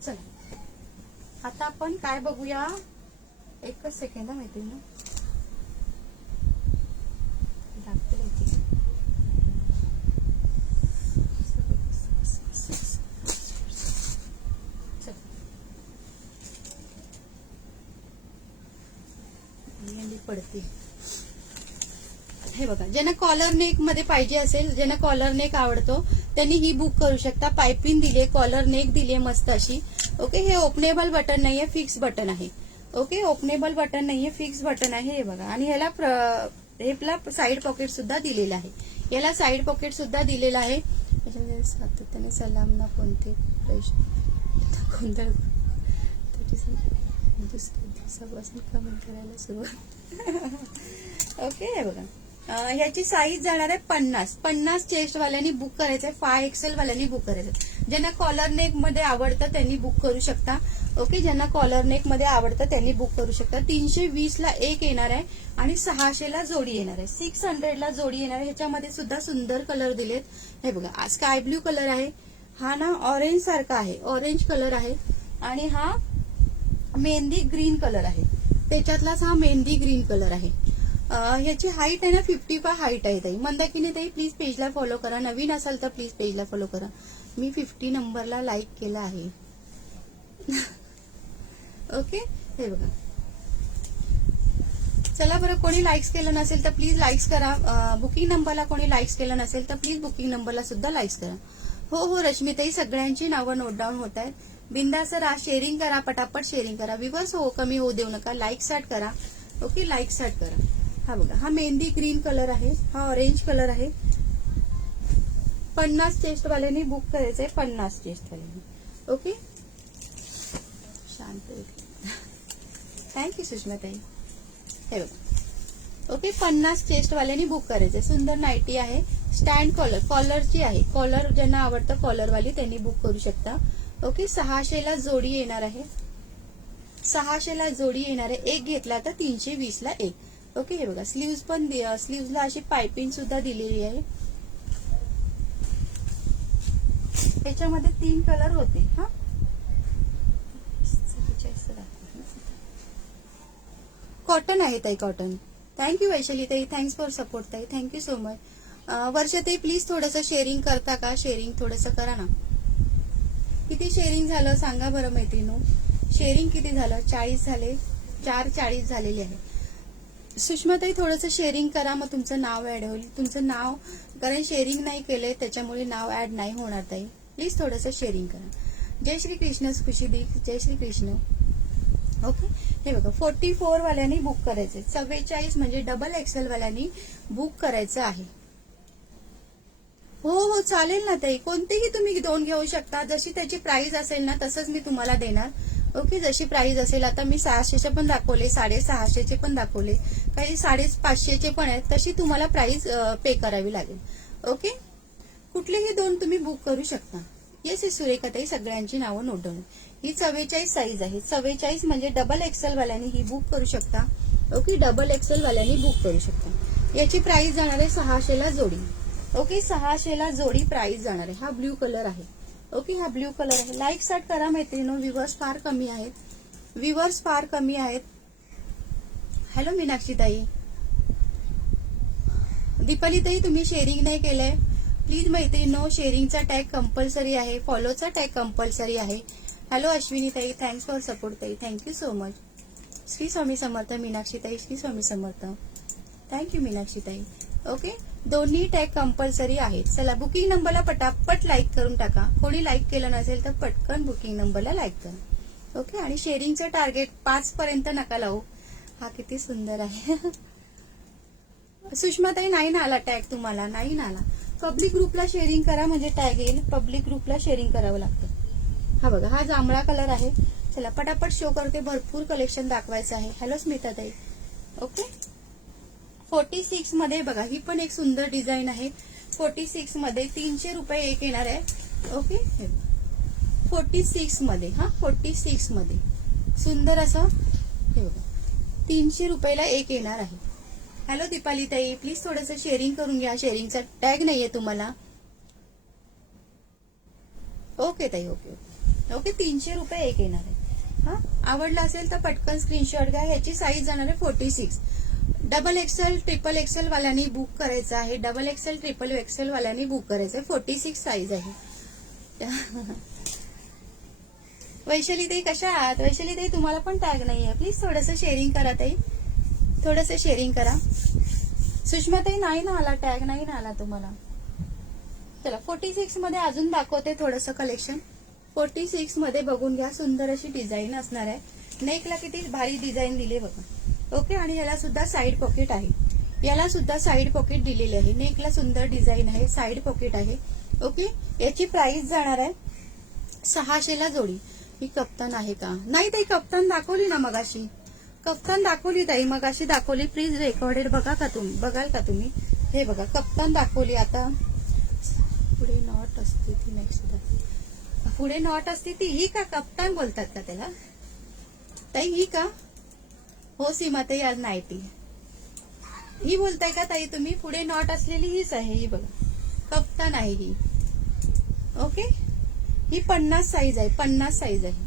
चला आता आपण काय बघूया, एकच सेकंड माहिती ना. पडते. हे बघा, ज्यांना कॉलर नेक मध्ये पाहिजे असेल, ज्यांना कॉलर नेक आवडतो त्यांनी ही बुक करू शकता. पायपिंग दिले, कॉलर नेक दिले मस्त अशी. ओके, हे ओपनेबल बटन नाहीये, फिक्स बटन आहे. ओके, ओपनेबल बटन नाहीये, फिक्स बटन आहे. हे बघा, आणि ह्याला साईड पॉकेट सुद्धा दिलेलं आहे. याला साईड पॉकेट सुद्धा दिलेलं आहे. सातत्याने सलाम ना कोणते प्रश्न गोंधळ दिवसापासून कमेंट करायला सुरुवात. ओके, हे बघा, ह्याची साईज जाणार आहे 50 चेस्ट वाल्यांनी बुक करायचंय, 5XL वाल्यांनी बुक करायचंय. ज्यांना कॉलर नेक मध्ये आवडतं त्यांनी बुक करू शकता. ओके, ज्यांना कॉलर नेक मध्ये आवडतं त्यांनी बुक करू शकता. 320 ला एक येणार आहे आणि 600 जोडी येणार आहे, 600 जोडी येणार आहे. ह्याच्यामध्ये सुद्धा सुंदर कलर दिलेत. हे बघा, स्काय ब्ल्यू कलर आहे, हा ना ऑरेंज सारखा आहे, ऑरेंज कलर आहे, आणि हा मेहंदी ग्रीन कलर आहे. त्याच्यातलाच हा मेहंदी ग्रीन कलर आहे. ह्याची हाईट आहे ना 55 हाईट आहे ताई. मंदाकिनी ताई प्लीज पेजला फॉलो करा. नवीन असाल तर प्लीज पेजला फॉलो करा. मी 50 नंबरला लाईक केला आहे. ओके, हे बघा. चला बरं, कोणी लाईक्स केलं नसेल तर प्लीज लाईक्स करा. बुकिंग नंबरला कोणी लाईक्स केलं नसेल तर प्लीज बुकिंग नंबरला सुद्धा लाईक्स करा. हो रश्मीताई, सगळ्यांची नावं नोट डाऊन होत आहेत. बिंदास राहा, शेअरिंग करा, पटापट शेअरिंग करा. विवर्स कमी होऊ देऊ नका. लाईक स्टार्ट करा. ओके, लाईक स्टार्ट करा. हा बघा, हा मेहंदी ग्रीन कलर आहे, हा ऑरेंज कलर आहे. 50 चेस्ट वाल्यांनी बुक करायचंय, 50 चेस्ट वाल्यांनी. ओके, शांत. थँक्यू सुषमाताई. हे बघा, ओके 50 चेस्ट वाल्यांनी बुक करायचंय. सुंदर नाईटी आहे, स्टँड कॉलरची आहे. कॉलर ज्यांना आवडतं कॉलरवाली त्यांनी बुक करू शकता. ओके, 600 जोडी येणार आहे, 600 जोडी येणार आहे. एक घेतला तर 320 ला एक. ओके, हे बघा, स्लीव्ज पण स्लीव्जला अशी पायपिंग सुद्धा दिलेली आहे. याच्यामध्ये 3 कलर होते. हा, कॉटन आहे ताई, कॉटन. थँक्यू वैशाली ताई, थँक्स फॉर सपोर्ट ताई, thank you so much. Varshatai please थोडंसं शेअरिंग करता का. शेअरिंग थोडंसं करा ना. किती शेअरिंग झालं सांगा बरं मैत्रिणो. शेअरिंग किती झालं. 40 झाले, 440 झालेली आहे. सुषमाताई थोडंसं शेअरिंग करा, मग तुमचं नाव ऍड होईल. तुमचं नाव, कारण शेअरिंग नाही केलंय त्याच्यामुळे नाव ऍड नाही होणार ताई. प्लीज थोडंसं शेअरिंग करा. जय श्री कृष्ण खुशीदी, जय श्री कृष्ण. ओके, हे बघा 44 वाल्यांनी बुक करायचे, 44 म्हणजे डबल एक्सेल वाल्यांनी बुक करायचं आहे. हो हो चालेल ना ताई, कोणतेही तुम्ही 2 घेऊ शकता. जशी त्याची प्राइस असेल ना तसंच मी तुम्हाला देणार. ओके, जशी प्राइस असेल, आता मी 600चे पण दाखवले, 650चे पण दाखवले, काही 550चे पण आहेत, तशी तुम्हाला प्राइस पे करावी लागेल. ओके, कुठलेही 2 तुम्ही बुक करू शकता. येस सुरेखाताई, सगळ्यांची नावं नोट डाऊन. ही 44 साईज आहे. 44 म्हणजे डबल एक्सेल वाल्यांनी ही बुक करू शकता. ओके, डबल एक्सेल वाल्यांनी बुक करू शकता. याची प्राइस जाणार आहे 600ला जोडी. ओके, 600ला जोडी प्राइस जाणार आहे. हा ब्ल्यू कलर आहे. ओके, हा ब्ल्यू कलर आहे. लाईक स्टार्ट करा मैत्रिणींनो, व्ह्यूअर्स फार कमी आहेत, व्ह्यूअर्स फार कमी आहेत. हॅलो मीनाक्षी ताई, दीपाली ताई, तुम्ही शेअरिंग नाही केलंय प्लीज मैत्रिणींनो, शेअरिंगचा टॅग कंपल्सरी आहे, फॉलोचा टॅग कंपल्सरी आहे. हॅलो अश्विनी ताई, थँक्स फॉर सपोर्ट ताई, thank you so much. Shri Swami समर्थ मीनाक्षी ताई, श्री स्वामी समर्थ, थँक्यू मीनाक्षी ताई. ओके, दोन्ही टॅग कंपल्सरी आहेत. चला, बुकिंग नंबरला पटापट लाईक करून टाका. कोणी लाईक केलं नसेल तर पटकन बुकिंग नंबरला लाईक करा. ओके, आणि शेअरिंगचं टार्गेट 5 पर्यंत नका लावू. हा किती सुंदर आहे. सुषमाताई, नाही ना आला टॅग तुम्हाला, नाही ना आला. पब्लिक ग्रुपला शेअरिंग करा म्हणजे टॅग येईल. पब्लिक ग्रुपला शेअरिंग करावं लागतं. हा बघा, हा जांभळा कलर आहे. चला पटापट शो करते, भरपूर कलेक्शन दाखवायचं आहे. हॅलो स्मिताताई. ओके, 46 मध्ये बघा, ही पण एक सुंदर डिझाईन आहे. 46 मध्ये 300 रुपये एक येणार आहे. ओके, 46 मध्ये, हा 46 मध्ये सुंदर असं हे बघा, 300 रुपयाला एक येणार आहे. हॅलो दीपाली ताई, प्लीज थोडंसं शेअरिंग करून घ्या. शेअरिंगचा टॅग नाहीये तुम्हाला. ओके ताई, ओके ओके ओके, 300 रुपये एक येणार आहे. हा, आवडला असेल तर पटकन स्क्रीनशॉट घ्या. ह्याची साईज जाणार आहे 46. डबल एक्सेल ट्रिपल एक्सेल वाल्यांनी बुक करायचं आहे. डबल एक्सेल ट्रिपल एक्सेल वाल्यांनी बुक करायचं आहे. 46 साईज आहे. वैशाली ताई कशा आहात? वैशाली ताई, तुम्हाला पण टॅग नाहीये, प्लीज थोडंसं शेअरिंग करा ताई, थोडंसं शेअरिंग करा. सुषमा ताई, नाही ना आला टॅग, नाही ना आला तुम्हाला. चला 46 मध्ये अजून दाखवते थोडंसं कलेक्शन. 46 मध्ये बघून घ्या, सुंदर अशी डिझाईन असणार आहे. नेकला किती भारी डिझाईन दिली बघा. ओके, आणि ह्याला सुद्धा साईड पॉकेट आहे. याला सुद्धा साईड पॉकेट दिलेली आहे. नेकला सुंदर डिझाईन आहे, साईड पॉकेट आहे. ओके, याची प्राइस जाणार आहे 600ला जोडी. ही कप्तान आहे का? नाही ताई, कप्तान दाखवली ना मगाशी, कप्तान दाखवली ताई, मगाशी दाखवली. प्लीज रेकॉर्डेड बघा का तुम्ही, बघाल का तुम्ही? हे बघा, कप्तान दाखवली. आता पुढे नॉट असते ती, नेक्स्ट पुढे नॉट असते ती, ही का कप्तान बोलतात का त्याला ताई? ही का? हो सीमाताई, आज नाईटी ही बोलताय का ताई तुम्ही? पुढे नॉट असलेली हीच आहे, ही बघा, कप्तान आहे ही. ओके, ही 50 साईज आहे, 50 साईज आहे.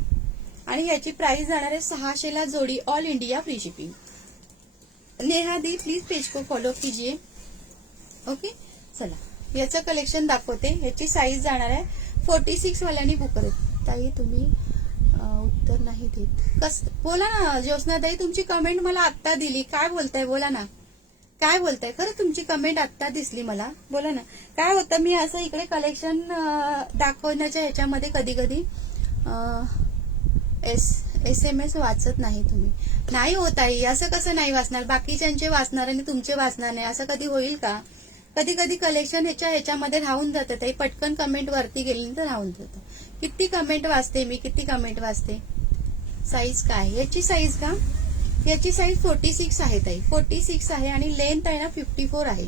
आणि याची प्राइस जाणार आहे 600ला जोडी, all India free shipping. Neha the, please page को फॉलो कीजिए. ओके, चला याचं कलेक्शन दाखवते. याची साईज जाणार आहे 46 वाल्यांनी बुक करत. ताई तुम्ही उत्तर नाही देत, कस बोला ना. ज्योत्स्ना ताई, तुमची कमेंट मला आत्ता दिली, काय बोलताय? बोला ना, काय बोलताय? खरं तुमची कमेंट आत्ता दिसली मला, बोला ना. काय होतं, मी असं इकडे कलेक्शन दाखवण्याच्या ह्याच्यामध्ये कधी कधी SMS वाचत नाही तुम्ही. नाही होत आहे, असं कसं नाही वाचणार? बाकीच्यांचे वाचणार आणि तुमचे वाचणार नाही, असं कधी होईल का? कधी कधी कलेक्शन ह्याच्यामध्ये राहून जातं ताई, पटकन कमेंट वरती गेली तर राहून जातं. किती कमेंट वाचते मी, किती कमेंट वाचते. साईज काय याची साईज का? याची साईज 46 आहे ताई, 46 आहे. आणि लेंथ आहे ना 54 आहे.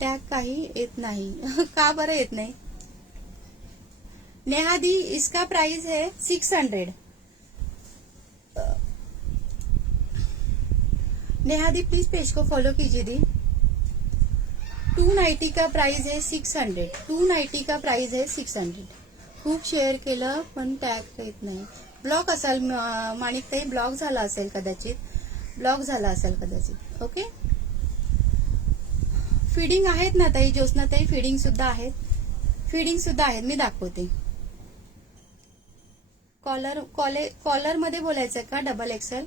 टॅग काही येत नाही. का बरं येत नाही? नेहा दी, इसका प्राइस है 600. नेहा दी, प्लीज पेज को फॉलो कीजिए दी. 290 का प्राइस है 600. 290 का प्राइस है 600. खूप शेअर केलं पण टॅग येत नाही. ब्लॉक असाल माणिकताई, ब्लॉक झाला असेल कदाचित, ब्लॉक झाला असेल कदाचित. ओके, फीडिंग आहेत ना ताई, ज्योत्स्ना ताई, फीडिंग सुद्धा आहेत, फीडिंग सुद्धा आहेत. मी दाखवते. कॉलर मध्ये बोलायचंय का? डबल एक्सेल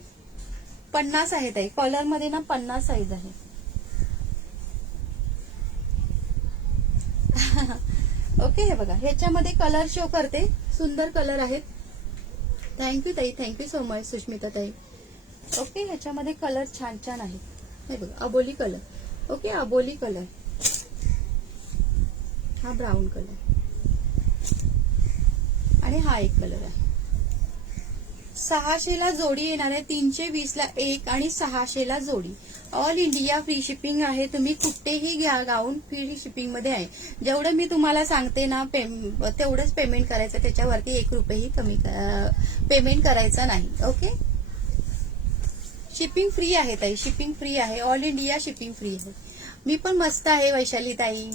50 आहे ताई, कॉलर मध्ये ना 50 साईज आहे. ओके, हे बघा ह्याच्यामध्ये कलर शो करते, सुंदर कलर आहेत. थँक्यू ताई, थँक्यू सो मच सुष्मिता ताई. ओके, ह्याच्यामध्ये कलर छान छान आहेत. हे बघा अबोली कलर. ओके, अबोली कलर, हा ब्राऊन कलर आणि हा एक कलर आहे. 600 ला जोडी येणार आहे, 320 ला एक आणि 600 ला जोडी. ऑल इंडिया फ्री शिपिंग आहे. तुम्ही कुठेही घ्या, गाऊन फ्री शिपिंग मध्ये आहे. जेवढं मी तुम्हाला सांगते ना तेवढंच पेमेंट करायचं, त्याच्यावरती 1 रुपयेही कमी पेमेंट करायचं नाही. ओके, शिपिंग फ्री आहे ताई, शिपिंग फ्री आहे. ऑल इंडिया शिपिंग फ्री आहे. मी पण मस्त आहे वैशाली ताई.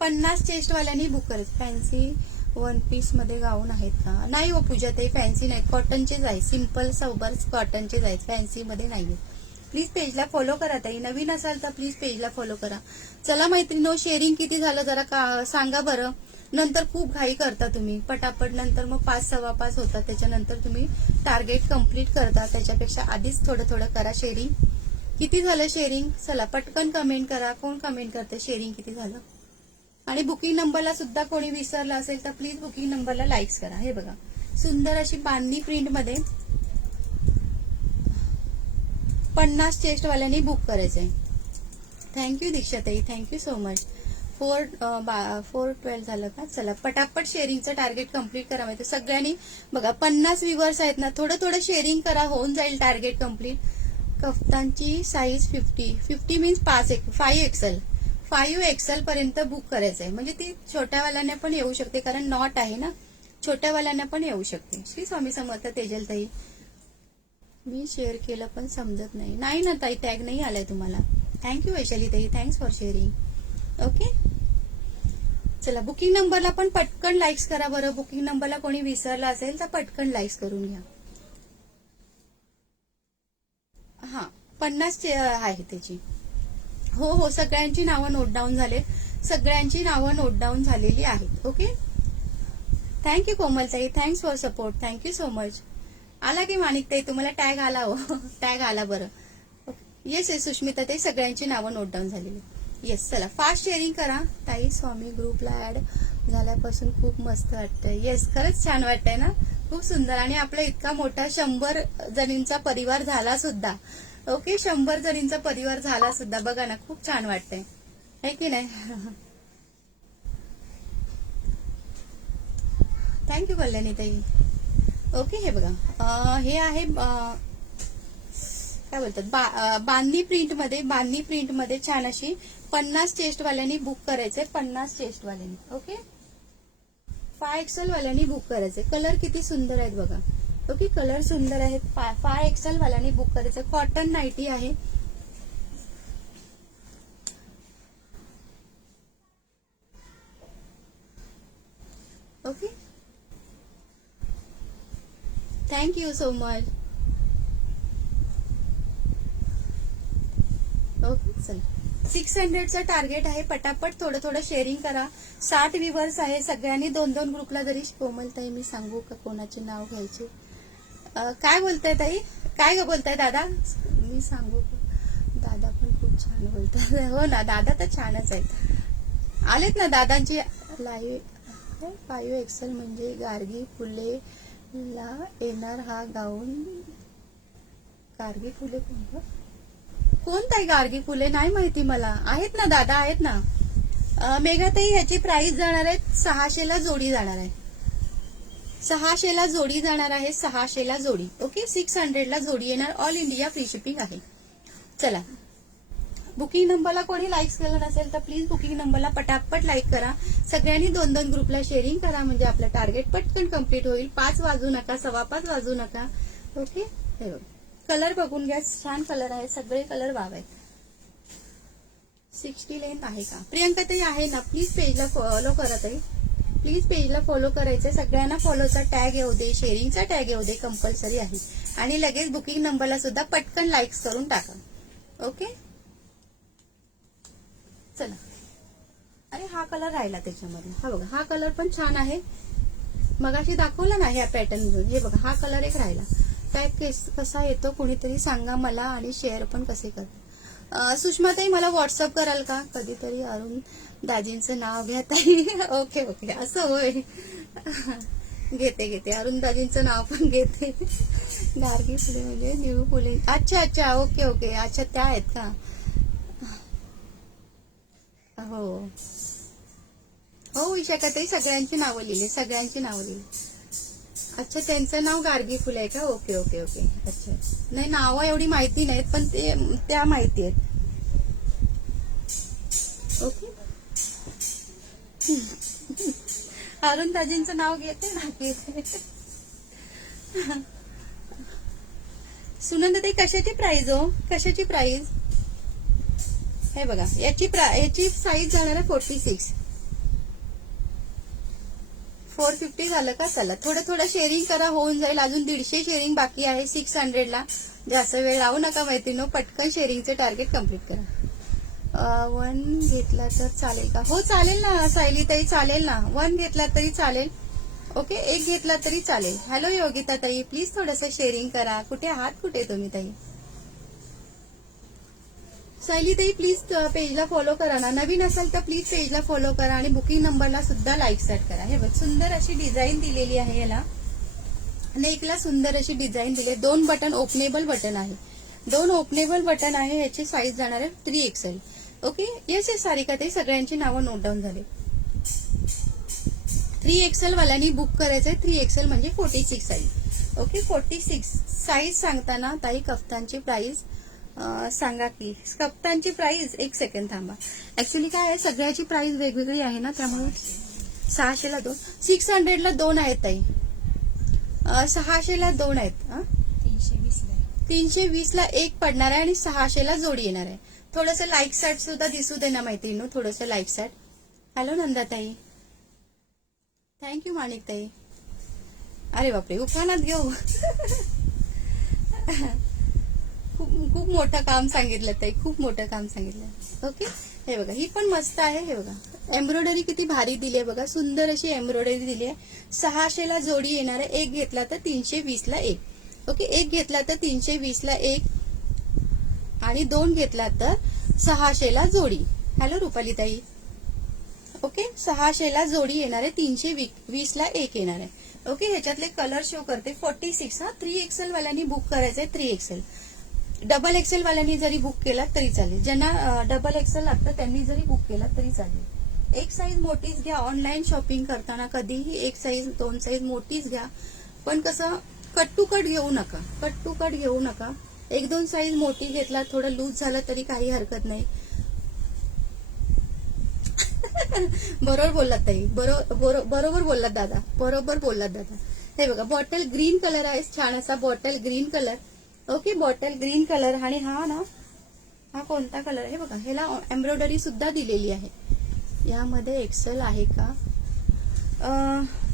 50 चेस्टवाल्यांनी बुक करायचं. फॅन्सी वन पीस मध्ये गाऊन आहेत का? नाही हो पूजा ताई, फॅन्सी नाही, कॉटनचेच आहे. सिंपल सोबर कॉटनचेच आहेत, फॅन्सी मध्ये नाहीये. प्लीज पेजला फॉलो करा ताई. नवीन असाल तर प्लीज पेजला फॉलो करा. चला मैत्रिणींनो, शेअरिंग किती झालं जरा सांगा बरं. नंतर खूप घाई करता तुम्ही पटापट, नंतर मग 5 सव्वा 5 होतात, त्याच्यानंतर तुम्ही टार्गेट कम्प्लीट करता. त्याच्यापेक्षा आधीच थोडं थोडं करा शेअरिंग. किती झालं शेअरिंग? चला पटकन कमेंट करा. कोण कमेंट करते शेअरिंग किती झालं? आणि बुकिंग नंबरला सुद्धा कोणी विसरला असेल तर प्लीज बुकिंग नंबरला लाईक्स करा. हे बघा सुंदर अशी बांधणी प्रिंट मध्ये 50 चेस्टवाल्यांनी बुक करायचंय. थँक्यू दीक्षाताई, थँक्यू सो मच. 412 झालं का? चला पटापट शेअरिंगचं टार्गेट कम्प्लीट करा. माहिती सगळ्यांनी बघा 50 व्ह्यूअर्स आहेत ना, थोडं थोडं शेअरिंग करा, होऊन जाईल टार्गेट कम्प्लीट. कफ्तांची साईज 50 मीन्स 5 एक्सेल 5 एक्सेल पर्यंत बुक करायचंय. म्हणजे ती छोट्यावाल्यांना पण येऊ शकते, कारण नॉट आहे ना, छोट्यावाल्यांना पण येऊ शकते. श्री स्वामी समर्थ. तेजल ताई, मी शेअर केलं पण समजत नाही. नाही ना ताई, टॅग नाही आलाय तुम्हाला. थँक्यू वैशाली ताई, थँक्स फॉर शेअरिंग. ओके, चला बुकिंग नंबरला पण पटकन लाईक्स करा बरं. बुकिंग नंबरला कोणी विसरला असेल तर पटकन लाईक्स करून घ्या. हा 50 आहे त्याची. हो हो, सगळ्यांची नावं नोट डाऊन झाले, सगळ्यांची नावं नोट डाऊन झालेली आहेत. ओके, थँक्यू कोमलताई, thanks for support, thank you so much. आला की माणिकताई, तुम्हाला टॅग आला हो, टॅग आला बरं. येस येस सुष्मिता ताई, सगळ्यांची नावं नोट डाऊन झालेली. येस, चला फास्ट शेअरिंग करा. ताई स्वामी ग्रुपला ऍड झाल्यापासून खूप मस्त वाटतंय. येस, खरंच छान वाटतंय ना, खूप सुंदर. आणि आपला इतका मोठा 100 जणींचा परिवार झाला सुद्धा. ओके, 100 जणींचा परिवार झाला सुद्धा. बघा ना, खूप छान वाटतंय, है की नाही? थँक्यू कल्याणी ताई. ओके, हे बघा हे आहे काय बोलतात बांधणी प्रिंट मध्ये छान अशी 50 चेस्टवाल्यांनी बुक करायचंय. 50 चेस्टवाल्यांनी. ओके, 5 एक्सेल वाल्यांनी बुक करायचंय. कलर किती सुंदर आहेत बघा. ओके, कलर सुंदर आहेत. 5 एक्सेल वाल्यांनी बुक करायचं. कॉटन नाईटी आहे. Okay, thank you so much. Okay, चला 600चं टार्गेट आहे. पटापट थोडं थोडं शेअरिंग करा. 60 व्ह्यूअर्स आहे. सगळ्यांनी 2-2 ग्रुपला जरी. कोमलताई, मी सांगू का कोणाचे नाव घ्यायचे? काय बोलताय ताई? काय बोलताय दादा? मी सांगू का? दादा पण खूप छान बोलतात. हो ना, दादा तर छानच आहेत. आलेत ना दादांची लाईव्ह. 5 एक्सेल म्हणजे गार्गी फुले ला येणार हा गाऊन. गार्गी फुले कोण ताई? गार्गी फुले नाही माहिती मला. आहेत ना दादा, आहेत ना. मेघाताई, ह्याची प्राइस जाणार आहे 600 ला जोडी जाणार आहे. 600 ला जोडी जाणार आहे. 600 ला जोडी. ओके, 600 ला जोडी येणार. ऑल इंडिया फ्री शिपिंग आहे. चला, बुकिंग नंबरला कोणी लाईक्स केलं नसेल तर प्लीज बुकिंग नंबरला पटापट लाईक करा. सगळ्यांनी 2-2 ग्रुपला शेअरिंग करा, म्हणजे आपलं टार्गेट पटकन कम्प्लीट होईल. 5 वाजू नका, 5:15 वाजू नका. ओके, हे कलर बघून घ्या, छान कलर आहे. सगळे कलर वाव आहेत. 60 लेंथ आहे का? प्रियंका ताई आहे ना, प्लीज पेजला फॉलो करा ताई. प्लीज पेजला फॉलो करायचंय. सगळ्यांना फॉलोचा टॅग येऊ दे, शेअरिंगचा टॅग येऊ दे, कंपल्सरी आहे. आणि लगेच बुकिंग नंबरला सुद्धा पटकन लाईक्स करून टाका. ओके, चला. आणि हा कलर राहिला त्याच्यामध्ये. हा बघा, हा कलर पण छान आहे. मगाशी दाखवला ना ह्या पॅटर्न घेऊन. हे बघा, हा कलर एक राहिला. टॅग कसा येतो कोणीतरी सांगा मला, आणि शेअर पण कसे करतात. सुषमाताई मला व्हॉट्सअप कराल का कधीतरी? अरुण दाजींचं नाव घ्या ताई. ओके ओके, असं होय. घेते अरुण दाजींचं नाव पण घेते. गार्गी फुले म्हणजे न्यू फुले. अच्छा अच्छा, ओके ओके, अच्छा त्या आहेत का? हो हो विशाखाताई, सगळ्यांची नावं लिहिली, सगळ्यांची नावं लिहिली. अच्छा, त्यांचं नाव गार्गी फुले आहे का? ओके ओके ओके, अच्छा. नाही, नावं एवढी माहिती नाहीत, पण ते त्या माहिती आहेत. ओके. अरुण दाजींचं नाव घेते ना, घेते. सुनंदाताई, कशाची प्राइस हो? कशाची प्राइस? हे बघा, याची साईज जाणार आहे 46. 450 झालं का? चला, थोडं शेअरिंग करा, होऊन जाईल. अजून 150 शेअरिंग बाकी आहे 600ला. जास्त वेळ लावू नका मैत्रिणींनो, पटकन शेअरिंगचे टार्गेट कम्प्लीट करा. 1 घेतला तर चालेल का? हो चालेल ना सायली ताई, चालेल ना. 1 घेतला तरी चालेल. ओके, 1 घेतला तरी चालेल. हॅलो योगिता ताई, प्लीज थोडंसं शेअरिंग करा. कुठे आहात, कुठे तुम्ही ताई? सायली ताई, प्लीज पेजला फॉलो करा ना. नवीन असेल तर प्लीज पेजला फॉलो करा आणि बुकिंग नंबरला सुद्धा लाईक सेट करा. हे बघ, सुंदर अशी डिझाईन दिलेली आहे याला. नेकला सुंदर अशी डिझाईन दिली. 2 बटन ओपनेबल बटन आहे. 2 ओपनेबल बटन आहे. याची साईज जाणार आहे 3XL. Okay, yes yes Sarika ताई, सगळ्यांची नावं नोट डाऊन झाली. 3XL वाल्यांनी बुक करायचंय. 3XL म्हणजे 46 साईज. ओके, 46 साईज सांगताना ताई कफ्तानची प्राइस सांगा की. कप्तानची प्राइस, एक सेकंड थांबा. ऍक्च्युली काय आहे, सगळ्याची प्राइस वेगवेगळी आहे ना, त्यामुळे 600ला 2, 600ला 2 आहेत ताई. 600ला 2 आहेत. 320ला 1 पडणार आहे आणि 600ला जोडी येणार आहे. थोडंसं लाईक सॅट सुद्धा दिसू दे ना मैत्रिणी, थोडंसं लाईक सॅट. हॅलो नंदाताई, थँक्यू माणिक ताई. अरे बापरे, उखाणात घेऊ. खूप मोठं काम सांगितलं ताई, खूप मोठं काम सांगितलं. ओके, हे बघा, ही पण मस्त आहे. हे बघा, एम्ब्रॉयडरी किती भारी दिली आहे बघा, सुंदर अशी एम्ब्रॉयडरी दिली आहे. 600ला जोडी येणार आहे. 1 घेतला तर 320ला 1. ओके, 1 घेतला तर 320ला 1 आणि 2 घेतला तर 600ला जोडी. हॅलो रुपाली ताई. ओके, 600ला जोडी येणार आहे. 320ला 1 येणार आहे. ओके, ह्याच्यातले कलर शो करते. 46 हा 3XL वाल्यांनी बुक करायचंय. 3XL. डबल एक्सेल वाल्यांनी जरी बुक केला तरी चालेल. ज्यांना डबल एक्सेल लागतं त्यांनी जरी बुक केला तरी चालेल. एक साईज मोठीच घ्या. ऑनलाईन शॉपिंग करताना कधीही एक साईज 2 साईज मोठीच घ्या. पण कसं, कट टू कट घेऊ नका. कट टू कट घेऊ नका. 1-2 साईज मोठी घेतला, थोडं लूज झालं तरी काही हरकत नाही. बरोबर बोललात ताई, बरोबर बोललात दादा, बरोबर बोललात दादा. हे बघा, बॉटल ग्रीन कलर आहे, छान असा bottle green colour. Okay, bottle green colour. आणि हा कोणता कलर आहे? बघा, ह्याला एम्ब्रॉयडरी सुद्धा दिलेली आहे. यामध्ये एक्सेल आहे का?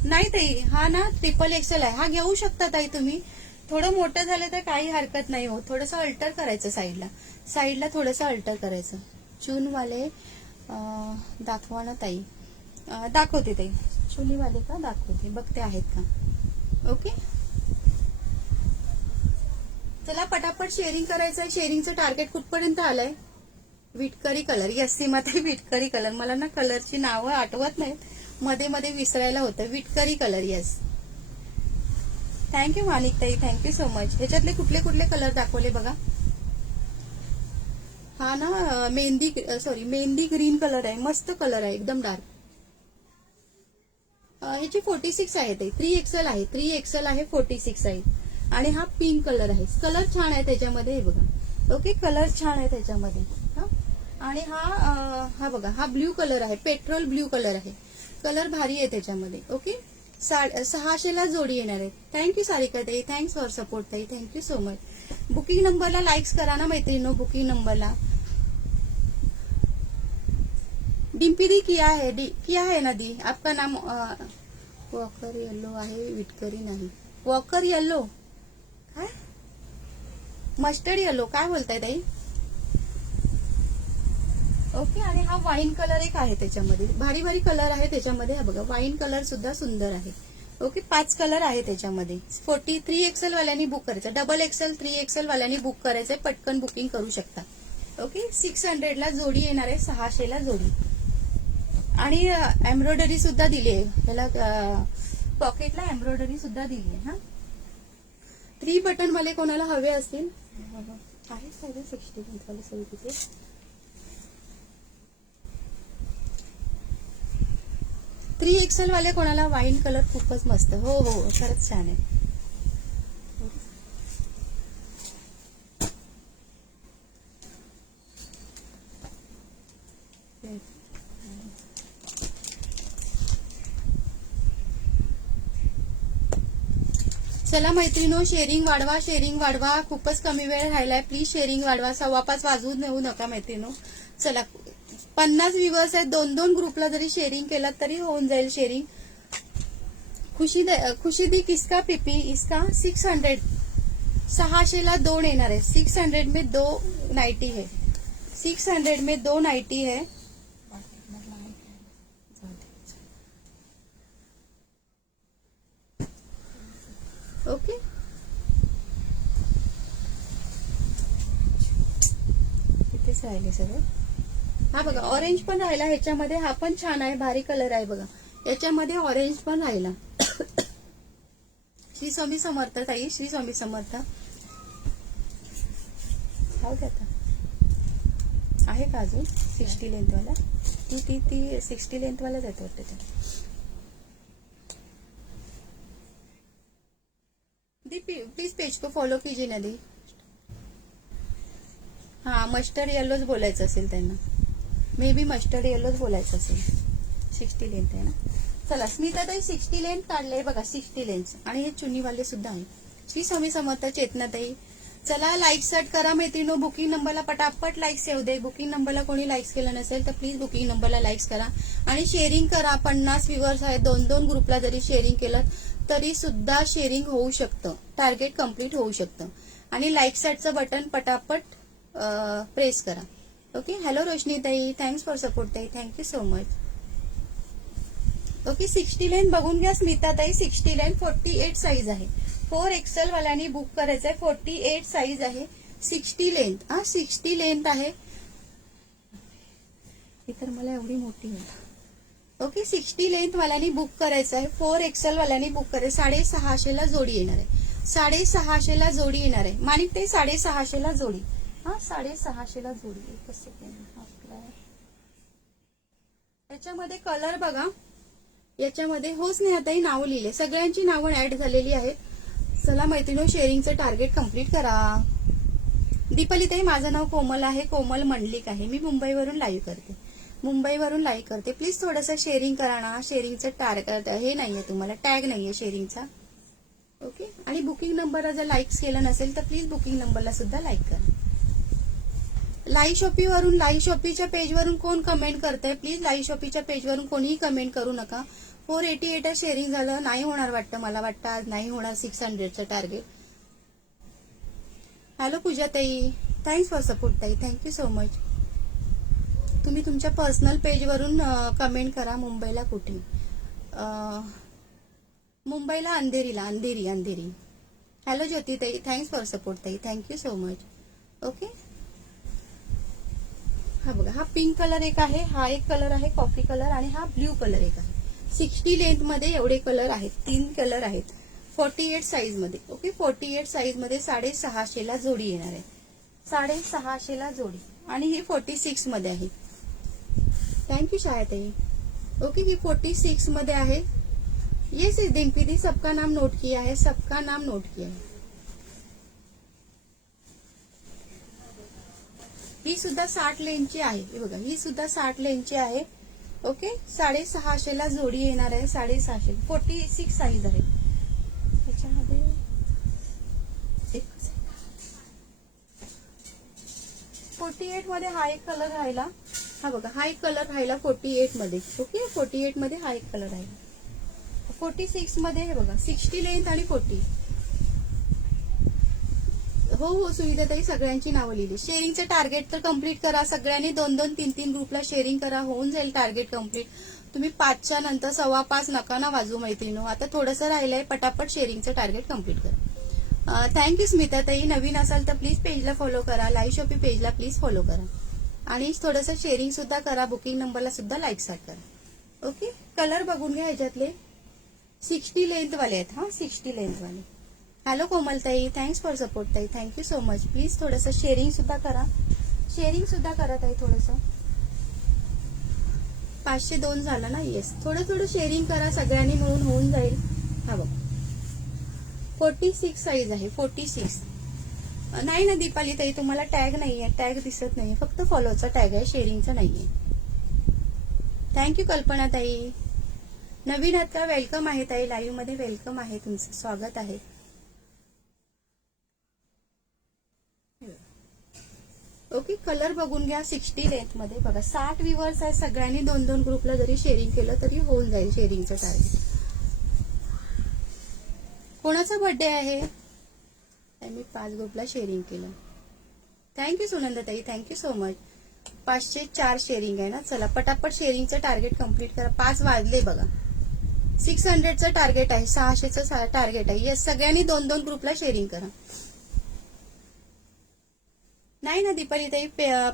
नाही ताई, हा ना XXL आहे. हा घेऊ शकता ताई तुम्ही. थोडं मोठं झालं तर काही हरकत नाही हो. थोडंसं अल्टर करायचं साईडला थोडंसं अल्टर करायचं. चूनवाले दाखवा ना ताई. दाखवते ताई, चुनीवाले का दाखवते, बघते आहेत का. ओके, चला पटापट शेअरिंग करायचंय. शेअरिंगचं टार्गेट कुठपर्यंत आलंय? विटकरी कलर. यस सीमाताई, विटकरी कलर. मला ना कलरची नावं आठवत नाहीत, मध्ये मध्ये विसरायला होतं. विटकरी कलर. यस, थँक्यू माणिकताई, थँक्यू सो मच. ह्याच्यातले कुठले कुठले कलर दाखवले बघा. हा ना मेहंदी ग्रीन कलर आहे. मस्त कलर आहे, एकदम डार्क. ह्याची 46 आहे ताई. 3XL आहे. 3XL आहे, 46 आहे. आणि हा पिंक कलर आहे. कलर छान आहे त्याच्यामध्ये, हे बघा. ओके, कलर छान आहे त्याच्यामध्ये. आणि हा बघा, हा ब्ल्यू कलर आहे, पेट्रोल ब्ल्यू कलर आहे. कलर भारी आहे त्याच्यामध्ये. ओके, 600ला जोडी येणार आहे. थँक्यू सारिका ताई, थँक्स फॉर सपोर्ट ताई, थँक्यू सो मच. बुकिंग नंबरला लाईक्स करा ना मैत्रिणींनो, बुकिंग नंबरला. डिम्पी दी किया है ना दी. आपका नाम वॉकर येलो आहे, विटकरी नाही. वॉकर येलो काय, मस्टर्ड येलो काय बोलताय ताई? ओके, आणि हा वाईन कलर एक आहे त्याच्यामध्ये. भारी भारी कलर आहे त्याच्यामध्ये. हा बघा, वाईन कलर सुद्धा सुंदर आहे. ओके, 5 कलर आहे त्याच्यामध्ये. 3XL वाल्यांनी बुक करायचं. डबल XL 3XL वाल्यांनी बुक करायचंय. पटकन बुकिंग करू शकता. ओके 600ला जोडी येणार आहे, 600ला जोडी. आणि एम्ब्रॉयडरी सुद्धा दिली आहे ह्याला, पॉकेटला एम्ब्रॉयडरी सुद्धा दिली आहे. हा 3 बटन वाले कोणाला हवे असतील आहे साडे 60 वाले सगळे तिथे. थ्री एक्सेल वाले कोणाला वाईन कलर खूपच मस्त. हो हो खरंच छान आहे. चला मैत्रिणो, शेअरिंग वाढवा, शेअरिंग वाढवा. खूपच कमी वेळ राहिलाय, प्लीज शेअरिंग वाढवा. 5:15 वाजू नेऊ नका मैत्रिणो. चला 50 व्ह्यूअर्स आहेत, 2-2 ग्रुपला जरी शेअरिंग केलं तरी होऊन जाईल शेअरिंग. खुशी दी किसका पीपी इसका 600, 600ला 2 येणार आहे. 600 में 2 नाइटी है, 600 में 2 नाइटी है. ओके इथेच राहिले सगळं. हा बघा ऑरेंज पण राहिला ह्याच्यामध्ये, हा पण छान आहे, भारी कलर आहे बघा. याच्यामध्ये ऑरेंज पण राहिला. श्री स्वामी समर्थ ताई, श्री स्वामी समर्थ. हो आता आहे का अजून 60 लेंथ वाला? ती 60 लेंथ वालाच येतो वाटतं. प्लीज पेज को फॉलो कीजिए ना दी. हाँ मस्टर्ड येलोच बोलायचं असेल त्यांना, मे बी मस्टर्ड येलोच बोलायचं असेल. 60 लेंथ आहे ना. चला स्मिता ताई 60 लेंथ काढले बघा, 60 लेंथ. आणि हे चुन्नीवाले सुद्धा आहे. श्री स्वामी समर्थ चेतना ताई. चला लाईक सेट करा मैत्रिणो. बुकिंग नंबरला पटापट लाईक्स येऊ दे. बुकिंग नंबरला कोणी लाईक्स केलं नसेल तर प्लीज बुकिंग नंबरला लाईक्स करा आणि शेअरिंग करा. 50 व्ह्यूअर्स आहेत, 2-2 ग्रुपला जरी शेअरिंग केलं तरी सुद्धा शेअरिंग होऊ शकतं, टार्गेट कम्प्लीट होऊ शकतं. आणि लाईक सेटचं बटन पटापट प्रेस करा. ओके. हॅलो रोशनी ताई, थँक्स फॉर सपोर्ट ताई, thank you so much. Okay 60 length बघून घ्या स्मिता ताई. 60 लेंथ 48 साईज आहे. 4 एक्सेल वाल्यानी बुक करायचंय. 48 साईज आहे, 60 लेंथ. हा 60 लेंथ आहे. इतर मला एवढी मोठी आहे. ओके 60 लेंथ वाल्यानी बुक करायचं आहे. 4 एक्सेल वाल्यानी बुक करायचं. 650ला जोडी येणार आहे. 650ला जोडी येणार आहे. माणिक ते 650ला जोडी. हा 650ला जोडी. एकच सेकंड. याच्यामध्ये कलर बघा, याच्यामध्ये हो स्नेहाताई नाव लिहिले, सगळ्यांची नावं ऍड झालेली आहेत. चला मैत्रिणी शेअरिंगचं टार्गेट कम्प्लीट करा. दीपालीताई माझं नाव कोमल आहे, कोमल मंडलिक आहे. मी मुंबईवरून लाईव्ह करते. प्लीज थोडंसं शेअरिंग करा ना. शेअरिंगचं टार्गेट हे नाहीये, तुम्हाला टॅग नाहीये शेअरिंगचा. ओके. आणि बुकिंग नंबरला जर लाईक्स केलं नसेल तर प्लीज बुकिंग नंबरला सुद्धा लाईक करा. लाईव्ह शॉपीवरून, लाईव्ह शॉपीच्या पेजवरून कोण कमेंट करतंय प्लीज लाईव्ह शॉपीच्या पेजवरून कोणीही कमेंट करू नका. 488 शेअरिंग झालं, नाही होणार वाटतं, मला वाटतं आज नाही होणार 600चं टार्गेट. हॅलो पूजा ताई, थँक्स फॉर सपोर्ट ताई, थँक्यू सो मच. तुम्ही तुमच्या पर्सनल पेजवरून कमेंट करा. मुंबईला कुठे? मुंबईला अंधेरी. हॅलो ज्योती ताई, थँक्स फॉर सपोर्ट ताई, थँक्यू सो मच. ओके. हा बघा, हा पिंक कलर एक आहे, हा एक कलर आहे कॉफी कलर, आणि हा ब्ल्यू कलर एक आहे. 60 लेंथ मध्ये एवढे कलर आहेत, 3 कलर आहेत. 48 साईज मध्ये. ओके 48 साईज मध्ये 650ला जोडी येणार आहे. 650ला जोडी. आणि ही 46 मध्ये आहे. थँक्यू शायताई. ओके ही 46 मध्ये आहे. येस डिम्पी सबका नाम नोट किया है, सबका नाम नोट किया है. ही सुद्धा 60 लेनची आहे. हे बघा, ही सुद्धा 60 लेनची आहे. ओके 650ला जोडी येणार आहे. 650 46 साईज आहे. त्याच्यामध्ये 48 मध्ये हा एक कलर राहिला. हा बघा, हा एक कलर राहिला 48 मध्ये. ओके 48 मध्ये हा एक कलर राहिला. 46 मध्ये हे बघा 60 लेंथ आणि 40. हो सुविधाताई सगळ्यांची नावं लिहिली. शेअरिंगचं टार्गेट तर कम्प्लीट करा सगळ्यांनी. 2-2, 3-3 ग्रुपला शेअरिंग करा, होऊन जाईल टार्गेट कम्प्लीट. तुम्ही 5च्या नंतर 5:15 नका ना वाजू मैत्रिणो. आता थोडंसं राहिलंय, पटापट शेअरिंगचं टार्गेट कम्प्लीट करा. थँक्यू स्मिता ताई. नवीन असाल तर प्लीज पेजला फॉलो करा, लाईव्ह शॉपिंग पेजला प्लीज फॉलो करा आणि थोडंसं शेअरिंग सुद्धा करा. बुकिंग नंबरला सुद्धा लाईक स्टार्ट करा. ओके, कलर बघून घ्या ह्याच्यातले. 60 लेंथ वाले आहेत. हा 60 लेंथ वाले. हॅलो कोमल ताई, थँक्स फॉर सपोर्ट ताई, थँक्यू सो मच. प्लीज थोडंसं शेअरिंग सुद्धा करा, शेअरिंग सुद्धा करा ताई थोडंसं. 502 झालं ना. येस, थोडं थोडं शेअरिंग करा, सगळ्यांनी मिळून होऊन जाईल. हा बघ 46 साईज आहे. 46 नाही ना दीपाली ताई, तुम्हाला टॅग नाहीये, टॅग दिसत नाहीये, फक्त फॉलोचा टॅग आहे, शेअरिंगचा नाहीये. थँक्यू कल्पना ताई. नवीन आहात का? वेलकम आहे ताई, लाईव्ह मध्ये वेलकम आहे, तुमचं स्वागत आहे. ओके, कलर बघून घ्या. 60 लेंथ मध्ये बघा. 60 व्ह्यूअर्स आहे, सगळ्यांनी 2-2 ग्रुपला जरी शेअरिंग केलं तरी होऊन जाईल शेअरिंगचं टार्गेट. कोणाचा बर्थडे आहे? मी 5 ग्रुपला शेअरिंग केलं. थँक्यू सुनंदाताई, थँक्यू सो मच. 504 शेअरिंग आहे ना. चला पटापट शेअरिंगचं टार्गेट कम्प्लीट करा. 5 वाजले बघा. 600चं टार्गेट आहे, 600चं टार्गेट आहे. येस, सगळ्यांनी 2-2 ग्रुपला शेअरिंग करा. नाही ना दीपाली ताई,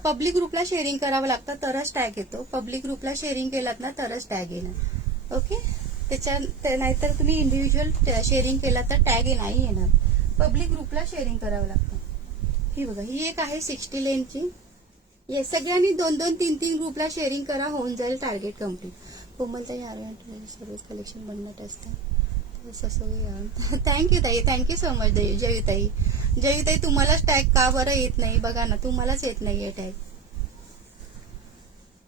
पब्लिक ग्रुपला शेअरिंग करावं लागतं तरच टॅग येतो. पब्लिक ग्रुपला शेअरिंग केलात ना तरच टॅग येणार. ओके, नाहीतर तुम्ही इंडिव्हिज्युअल शेअरिंग केला तर टॅग नाही येणार. पब्लिक ग्रुपला शेअरिंग करावं लागतं. ही बघा, ही एक आहे 60 लेनची. ये सगळ्यांनी 2-2, 3-3 ग्रुपला शेअरिंग करा, होऊन जाईल टार्गेट कम्प्लीट. कोमलताई सर्विस कलेक्शन बनवत असतं. थँक्यू ताई, थँक्यू सो मच जयताई. जयताई तुम्हालाच टॅग का बरं येत नाही? बघा ना, तुम्हालाच येत नाहीये टॅग.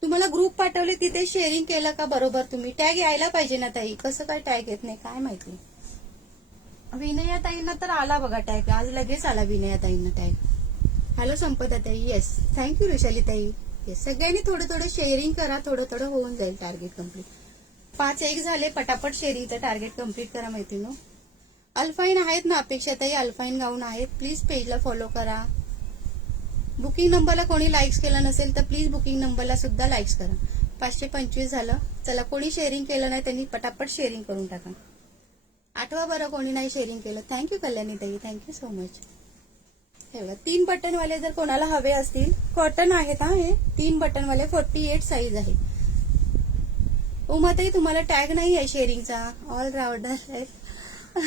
तुम्हाला ग्रुप पाठवले तिथे शेअरिंग केलं का बरोबर तुम्ही? टॅग यायला पाहिजे ना ताई, कसं काय टॅग येत नाही काय माहिती. विनयाताईंना तर आला बघा टॅग, आज लगेच आला विनयाताईंना टॅग. हॅलो संपदा ताई. येस, थँक्यू रुशाली ताई. येस, सगळ्यांनी थोडं थोडं शेअरिंग करा, थोडं थोडं होऊन जाईल टार्गेट कम्प्लीट. 5-1 झाले, पटापट शेअरिंगचं टार्गेट कम्प्लीट करा मैत्रिणी. अल्फाईन आहेत ना अपेक्षा ताई, अल्फाईन गाऊन आहेत. प्लीज पेजला फॉलो करा. बुकिंग नंबरला कोणी लाईक्स केलं नसेल तर प्लीज बुकिंग नंबरला सुद्धा लाईक्स करा. 525 झालं. चला, कोणी शेअरिंग केलं नाही त्यांनी पटापट शेअरिंग करून टाका. आठवा बरं कोणी नाही शेअरिंग केलं. थँक्यू कल्याणी ताई, थँक्यू सो मच. हे बघा, 3 बटनवाले जर कोणाला हवे असतील, कॉटन आहेत हा. हे 3 बटनवाले 48 साईज आहे. उमाताई तुम्हाला टॅग नाही आहे शेअरिंगचा. ऑल राऊंडर आहे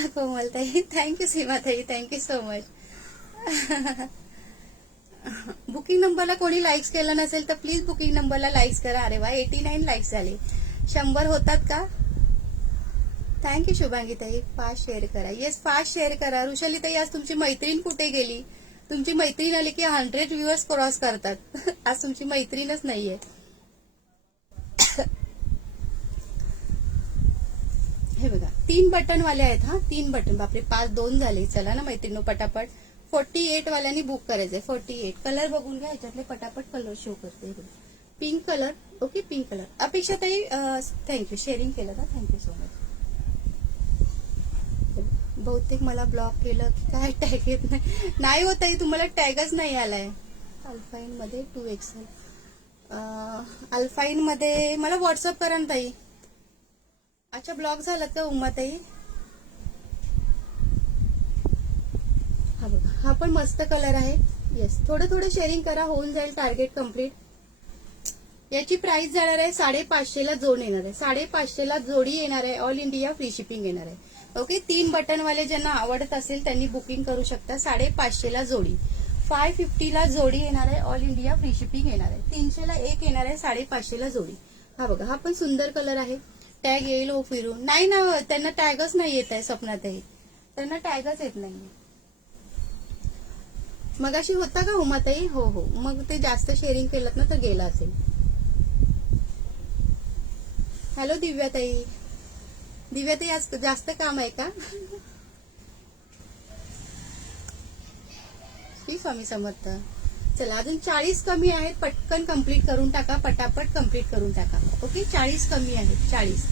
कोमलताई. थँक्यू सीमाताई, थँक्यू सो मच. बुकिंग नंबरला कोणी लाईक्स केलं नसेल तर प्लीज बुकिंग नंबरला लाईक्स करा. अरे वा, 89 लाईक्स झाले. 100 होतात का? थँक्यू शुभांगी ताई. फास्ट शेअर करा. येस, फास्ट शेअर करा. रुशाली ताई, आज तुमची मैत्रीण कुठे गेली? तुमची मैत्रीण आली की 100 व्ह्यूअर्स क्रॉस करतात. आज तुमची मैत्रीणच नाहीये. हे बघा, 3 बटनवाले आहेत हा. 3 बटन. बापरे, 5-2 झाले. चला ना मैत्रिणी पटापट. 48 वाल्यांनी बुक करायचंय. 48 कलर बघून घ्या, ह्याच्यातले पटापट कलर शो करते. Pink colour. Okay, pink colour. अपेक्षा ताई थँक्यू, शेअरिंग केलं का? Thank you so much. बहुतेक मला ब्लॉक केलं की काय, टॅग येत नाही होत ताई, तुम्हाला टॅगच नाही आलाय. अल्फाईन मध्ये 2XL. अल्फाईन मध्ये मला व्हॉट्सअप करा ना ताई. अच्छा, ब्लॉक झालात का उमाताई? हा बघा, हा पण मस्त कलर आहे. येस, थोडं थोडं शेअरिंग करा, होऊन जाईल टार्गेट कम्प्लीट. याची प्राइस जाणार आहे 550ला जोड येणार आहे. 550ला जोडी येणार आहे. ऑल इंडिया फ्री शिपिंग येणार आहे. ओके, 3 बटनवाले ज्यांना आवडत असेल त्यांनी बुकिंग करू शकता. 550ला जोडी. 550ला जोडी येणार आहे. ऑल इंडिया फ्री शिपिंग येणार आहे. 300ला एक येणार आहे. 550ला जोडी. हा बघा, हा पण सुंदर कलर आहे. टॅग येईल हो फिरून. नाही ना, त्यांना टॅगच नाही येत आहे सपनाताई, त्यांना टॅगच येत नाहीये. मगाशी होता का उमाताई? हो हो, मग ते जास्त शेअरिंग केलं ना तर गेला असेल. हॅलो दिव्याताई. दिव्याताई, आज जास्त काम आहे का? श्री स्वामी समर्थ. चला, अजून 40 कमी आहेत. पटकन कंप्लीट करून टाका, पटापट कंप्लीट करून टाका. ओके, 40 कमी आहेत. 40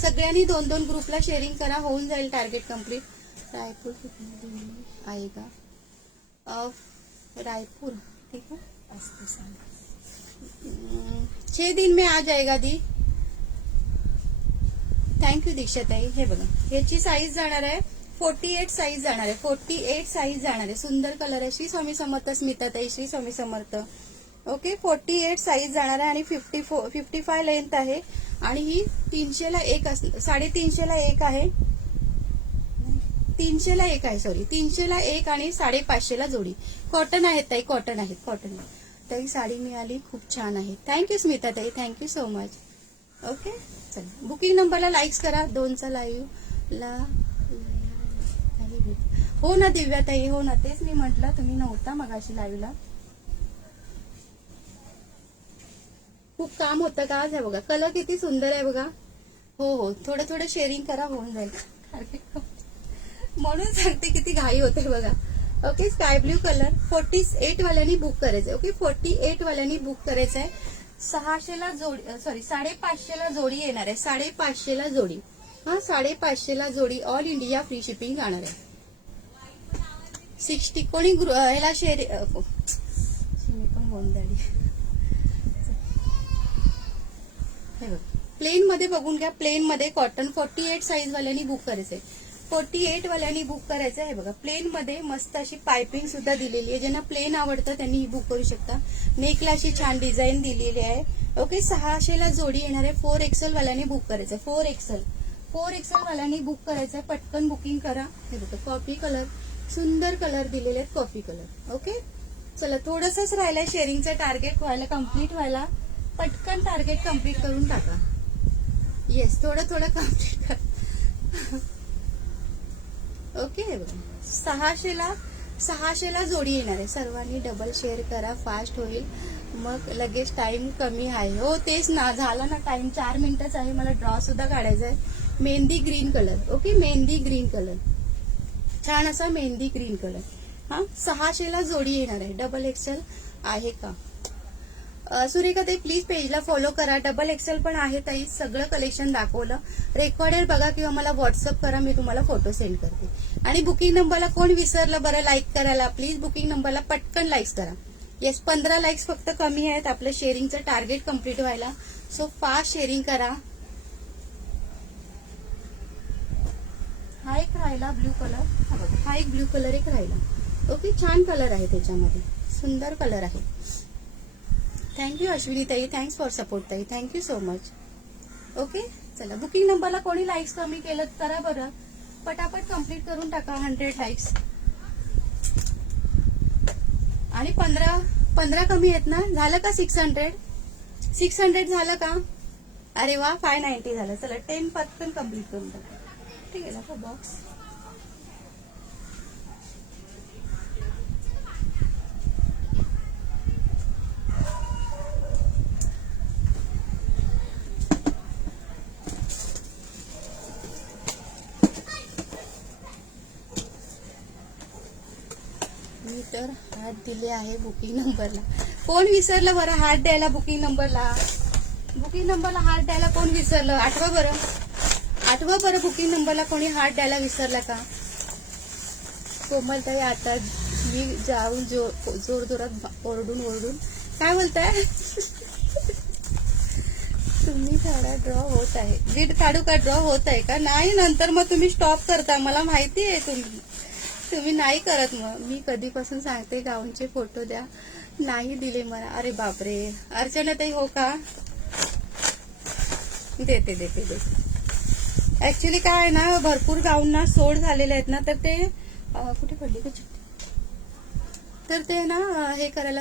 सगळ्यांनी 2-2 ग्रुपला शेअरिंग करा, होऊन जाईल टार्गेट कंप्लीट. रायपूर आहे का? रायपुर, ठीक है, 6 दिन में आ जाएगा दी. थँक्यू दीक्षाताई. हे बघा, ह्याची साईज जाणार आहे 48 साईज जाणार आहे, 48 साईज जाणार आहे. सुंदर कलर आहे. श्री स्वामी समर्थ स्मिताताई, श्री स्वामी समर्थ. ओके, 48 साईज जाणार आहे आणि 55 लेंथ आहे आणि ही 300ला एक 350ला एक आहे, 300ला एक आहे, सॉरी 300ला एक आणि 550ला जोडी. कॉटन आहेत ताई, कॉटन आहेत, कॉटन. ताई साडी मिळाली, खूप छान आहे. थँक्यू स्मिता ताई, थँक्यू सो मच. ओके, चला बुकिंग नंबरला लाईक्स करा. 2चा लाईव्ह ला हो ना दिव्या ताई, हो ना, तेच मी म्हटलं तुम्ही नव्हता मगाशी लाईव्हला. खूप काम होतं का आज? आहे बघा, कलर किती सुंदर आहे बघा. हो हो, थोडं थोडं शेअरिंग करा, होऊन जाईल. म्हणून सांगते किती घाई होते बघा. ओके, स्काय ब्ल्यू कलर 48 वाल्यांनी बुक करायचंय. ओके, 48 वाल्यांनी बुक करायचंय. 600ला जोडी, सॉरी 550ला जोडी येणार आहे, 550ला जोडी. हा, 550ला जोडी. ऑल इंडिया फ्री शिपिंग जाणार आहे. 60 कोणी ह्याला शेअर मी पण गोंधळली. प्लेन मध्ये बघून घ्या, प्लेन मध्ये कॉटन. 48 साईज वाल्यांनी बुक करायचंय, 48 वाल्यांनी बुक करायचं आहे बघा. प्लेन मध्ये मस्त अशी पायपिंग सुद्धा दिलेली आहे. ज्यांना प्लेन आवडतं त्यांनी ही बुक करू शकता. नेकला अशी छान डिझाईन दिलेली आहे. ओके, 600ला जोडी येणार आहे. 4XL वाल्यांनी बुक करायचंय, 4XL वाल्यांनी बुक करायचंय. पटकन बुकिंग करा. हे बघा, कॉफी कलर, सुंदर कलर दिलेले आहेत, कॉफी कलर. ओके, चला थोडंसंच राहिलंय शेअरिंगचं टार्गेट व्हायला, कम्प्लीट व्हायला. पटकन टार्गेट कम्प्लीट करून टाका. येस, थोडं थोडं कम्प्लीट करा. ओके, बघा 600ला जोडी येणार आहे. सर्वांनी डबल शेअर करा, फास्ट होईल. मग लगेच टाइम कमी आहे. हो तेच ना, झाला ना टाइम, 4 मिनिटच आहे. मला ड्रॉ सुद्धा काढायचा आहे. Mehndi green colour. Okay, mehndi green colour, छान असा मेहंदी ग्रीन कलर. हा, 600ला जोडी येणार आहे. डबल एक्सेल आहे का? सुरेखा ताई प्लीज पेजला फॉलो करा. डबल एक्सेल पण आहे ताई, सगळं कलेक्शन दाखवलं. रेकॉर्डेड बघा किंवा मला व्हॉट्सअप करा, मी तुम्हाला फोटो सेंड करते. आणि बुकिंग नंबरला कोण विसरलं बरं लाईक करायला? प्लीज बुकिंग नंबरला पटकन लाईक्स करा. येस, 15 लाईक्स फक्त कमी आहेत आपलं शेअरिंगचं टार्गेट कम्प्लीट व्हायला. सो फास्ट शेअरिंग करा. हा एक राहिला ब्ल्यू कलर, हा एक ब्ल्यू कलर एक राहिला. ओके, छान कलर आहे त्याच्यामध्ये, सुंदर कलर आहे. थँक्यू अश्विनी ताई, थँक्स फॉर सपोर्ट ताई, थँक्यू सो मच. ओके, चला बुकिंग नंबरला कोणी लाईक्स कमी केलं करा बरं, पटापट कम्प्लीट करून टाका 100 लाईक्स. आणि 15 कमी आहेत ना? झालं का 600 झालं का? अरे वा, 590 झालं. चला 10 पटकन कम्प्लीट करून टाका. ठीक आहे ना बॉक्स. मी तर हात दिले आहे बुकिंग नंबरला. कोण विसरलं बरं हात द्यायला बुकिंग नंबरला? बुकिंग नंबरला हात द्यायला कोण विसरलं? आठवा बरं बुकिंग नंबरला कोणी हात द्यायला विसरला का? कोमलताई आता मी जाऊन जोर जोरात ओरडून काय बोलताय? तुम्ही काढा, ड्रॉ होत आहे. वीट काढू का? ड्रॉ होत आहे का? नाही, नंतर मग तुम्ही स्टॉप करता. मला माहिती आहे तुम्ही नाही करत. मग मी कधीपासून सांगते गाऊनचे फोटो द्या, नाही दिले मला. अरे बापरे, अर्चना ताई हो का? देते. ऍक्च्युली काय आहे ना, भरपूर गाऊन ना सोड झालेले आहेत ना, तर ते कुठे पडली का चिठ्ठी? तर ते ना हे करायला,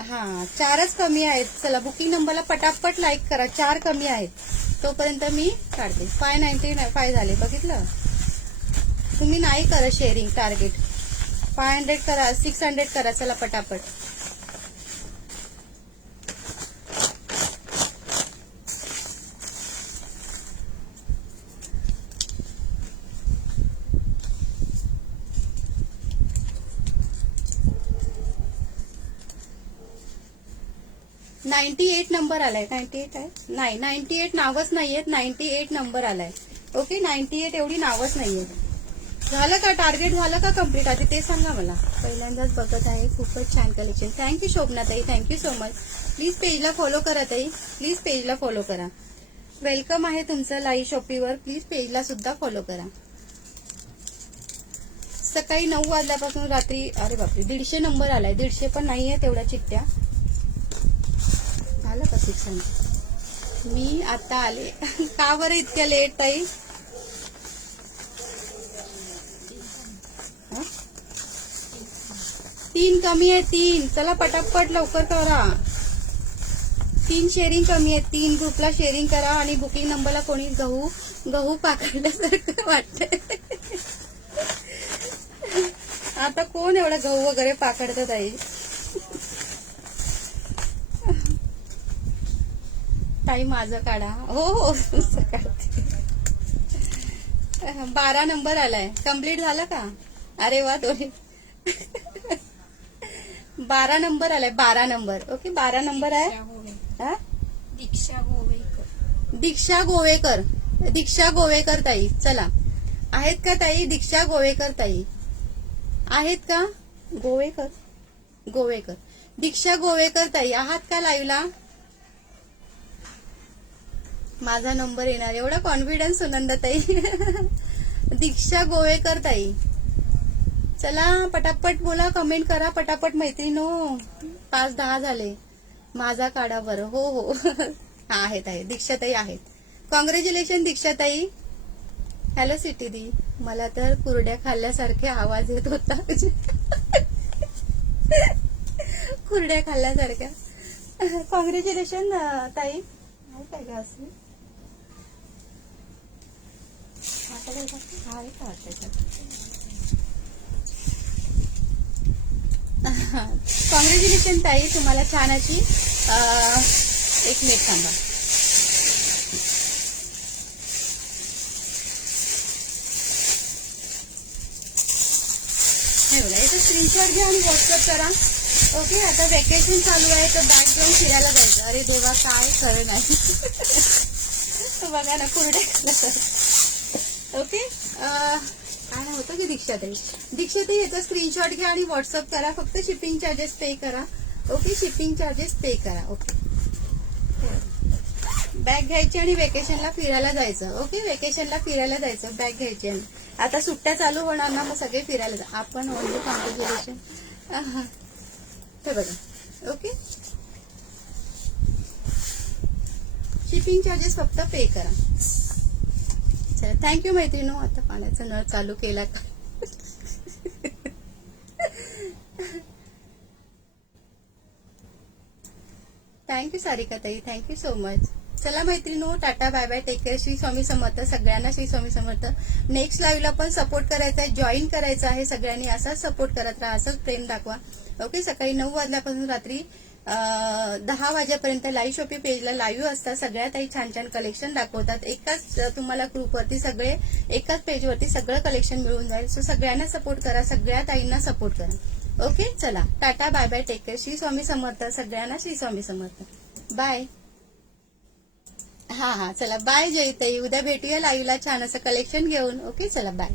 हा 4च कमी आहेत. चला बुकिंग नंबरला पटापट लाईक करा, 4 कमी आहेत. तोपर्यंत मी काढते. 595 झाले, बघितलं? तुम्ही नाही करा शेअरिंग टार्गेट. 500 करा, 600 करा. चला पटापट. $98 नंबर आलाय. 98 आहे? नाही, 98 नावच नाहीयेत. 98 नंबर आलाय. ओके, 98 एवढी नावच नाहीये. झालं का टार्गेट? झालं का कम्प्लीट? आधी ते सांगा मला. पहिल्यांदाच बघत आहे, खूपच छान कलेक्शन. थँक्यू शोभना ताई, थँक्यू सो मच. प्लीज पेजला फॉलो करा ताई, प्लीज पेजला फॉलो करा. वेलकम आहे तुमचं लाईव्ह शॉपिंगवर. प्लीज पेजला सुद्धा फॉलो करा. सकाळी 9 वाजल्यापासून रात्री, अरे बापरे 150 नंबर आलाय. 150 पण नाहीये तेवढ्या चिठ्ठ्या. झालं का 600? मी आता आले. का बरं इतक्या लेट ताई? 3 कमी आहे. 3 चला पटापट लवकर करा. 3 शेअरिंग कमी आहे. 3 ग्रुपला शेअरिंग करा आणि बुकिंग नंबरला कोणी गहू पाकडल्यासारखं वाटतंय. आता कोण एवढा गहू वगैरे पाकडतात ताई? ताई माझं काढा. हो हो काढते. 12 नंबर आलाय. कम्प्लीट झालं का? अरे वा दोन्ही. 12 नंबर आलाय. 12 नंबर. ओके 12 नंबर आहे. दीक्षा गोवेकर. दीक्षा गोवेकर ताई. चला आहेत का ताई? दीक्षा गोवेकर ताई आहेत का? गोवेकर दीक्षा गोवेकर ताई आहात का लाईव्हला? माझा नंबर येणार एवढा कॉन्फिडन्स सुनंदा ताई. दीक्षा गोवेकर ताई चला पटापट बोला, कमेंट करा पटापट मैत्रिणो. 5-10 झाले. माझा काढा बरं. हो हो आहेत दीक्षाताई आहेत. कॉंग्रॅच्युलेशन दीक्षाताई. हॅलो सिटी दी. मला तर कुरड्या खाल्ल्यासारखे आवाज येत होता. कुरड्या खाल्ल्यासारख्या. कॉंग्रॅच्युलेशन ताई. काय का असं कॉंग्रॅच्युलेशन ताई तुम्हाला छान अशी. एक मिनिट थांबा. याचा स्क्रीनशॉट घ्या आणि व्हॉट्सअप करा. ओके आता वेकेशन चालू आहे तर बॅग घेऊन फिरायला जायचं. अरे देवा काय खरं नाही. बघा ना कुरड्या. ओके काय नाव होतं की दीक्षाताई याचा स्क्रीनशॉट घ्या आणि व्हॉट्सअप करा. फक्त शिपिंग चार्जेस पे करा. ओके शिपिंग चार्जेस पे करा. ओके बॅग घ्यायची आणि वेकेशनला फिरायला जायचं. ओके वेकेशनला फिरायला जायचं बॅग घ्यायची आणि आता सुट्ट्या चालू होणार ना मग सगळे फिरायला जा. आपण ओनली कॉन्ग्रॅच्युलेशन हे बघा. ओके शिपिंग चार्जेस फक्त पे करा. चला थँक्यू मैत्रिणो. आता पाण्याचा नळ चालू केला का? थँक्यू सारिका ताई. Thank you so much. चला मैत्रिणो tata bye bye. Take care. Shri Swami Samarth सगळ्यांना. श्री स्वामी समर्थ. नेक्स्ट लाईव्हला पण सपोर्ट करायचा आहे, जॉईन करायचं आहे सगळ्यांनी. असाच सपोर्ट करत राहा, असंच प्रेम दाखवा. ओके सकाळी 9 वाजल्यापासून रात्री 10 वाजेपर्यंत लाईव्ह शॉपिंग पेजला लाईव्ह असतात. सगळ्या ताई छान छान कलेक्शन दाखवतात. एकाच तुम्हाला ग्रुपवरती सगळे एकाच पेजवरती सगळं कलेक्शन मिळून जाईल. सो सगळ्यांना सपोर्ट करा, सगळ्या ताईंना सपोर्ट करा. ओके चला tata bye bye. Take care. Shri Swami Samarth सगळ्यांना. श्री स्वामी समर्थ. बाय. हा चला बाय जयताई. उद्या भेटूया लाईव्हला छान असं कलेक्शन घेऊन. ओके चला बाय.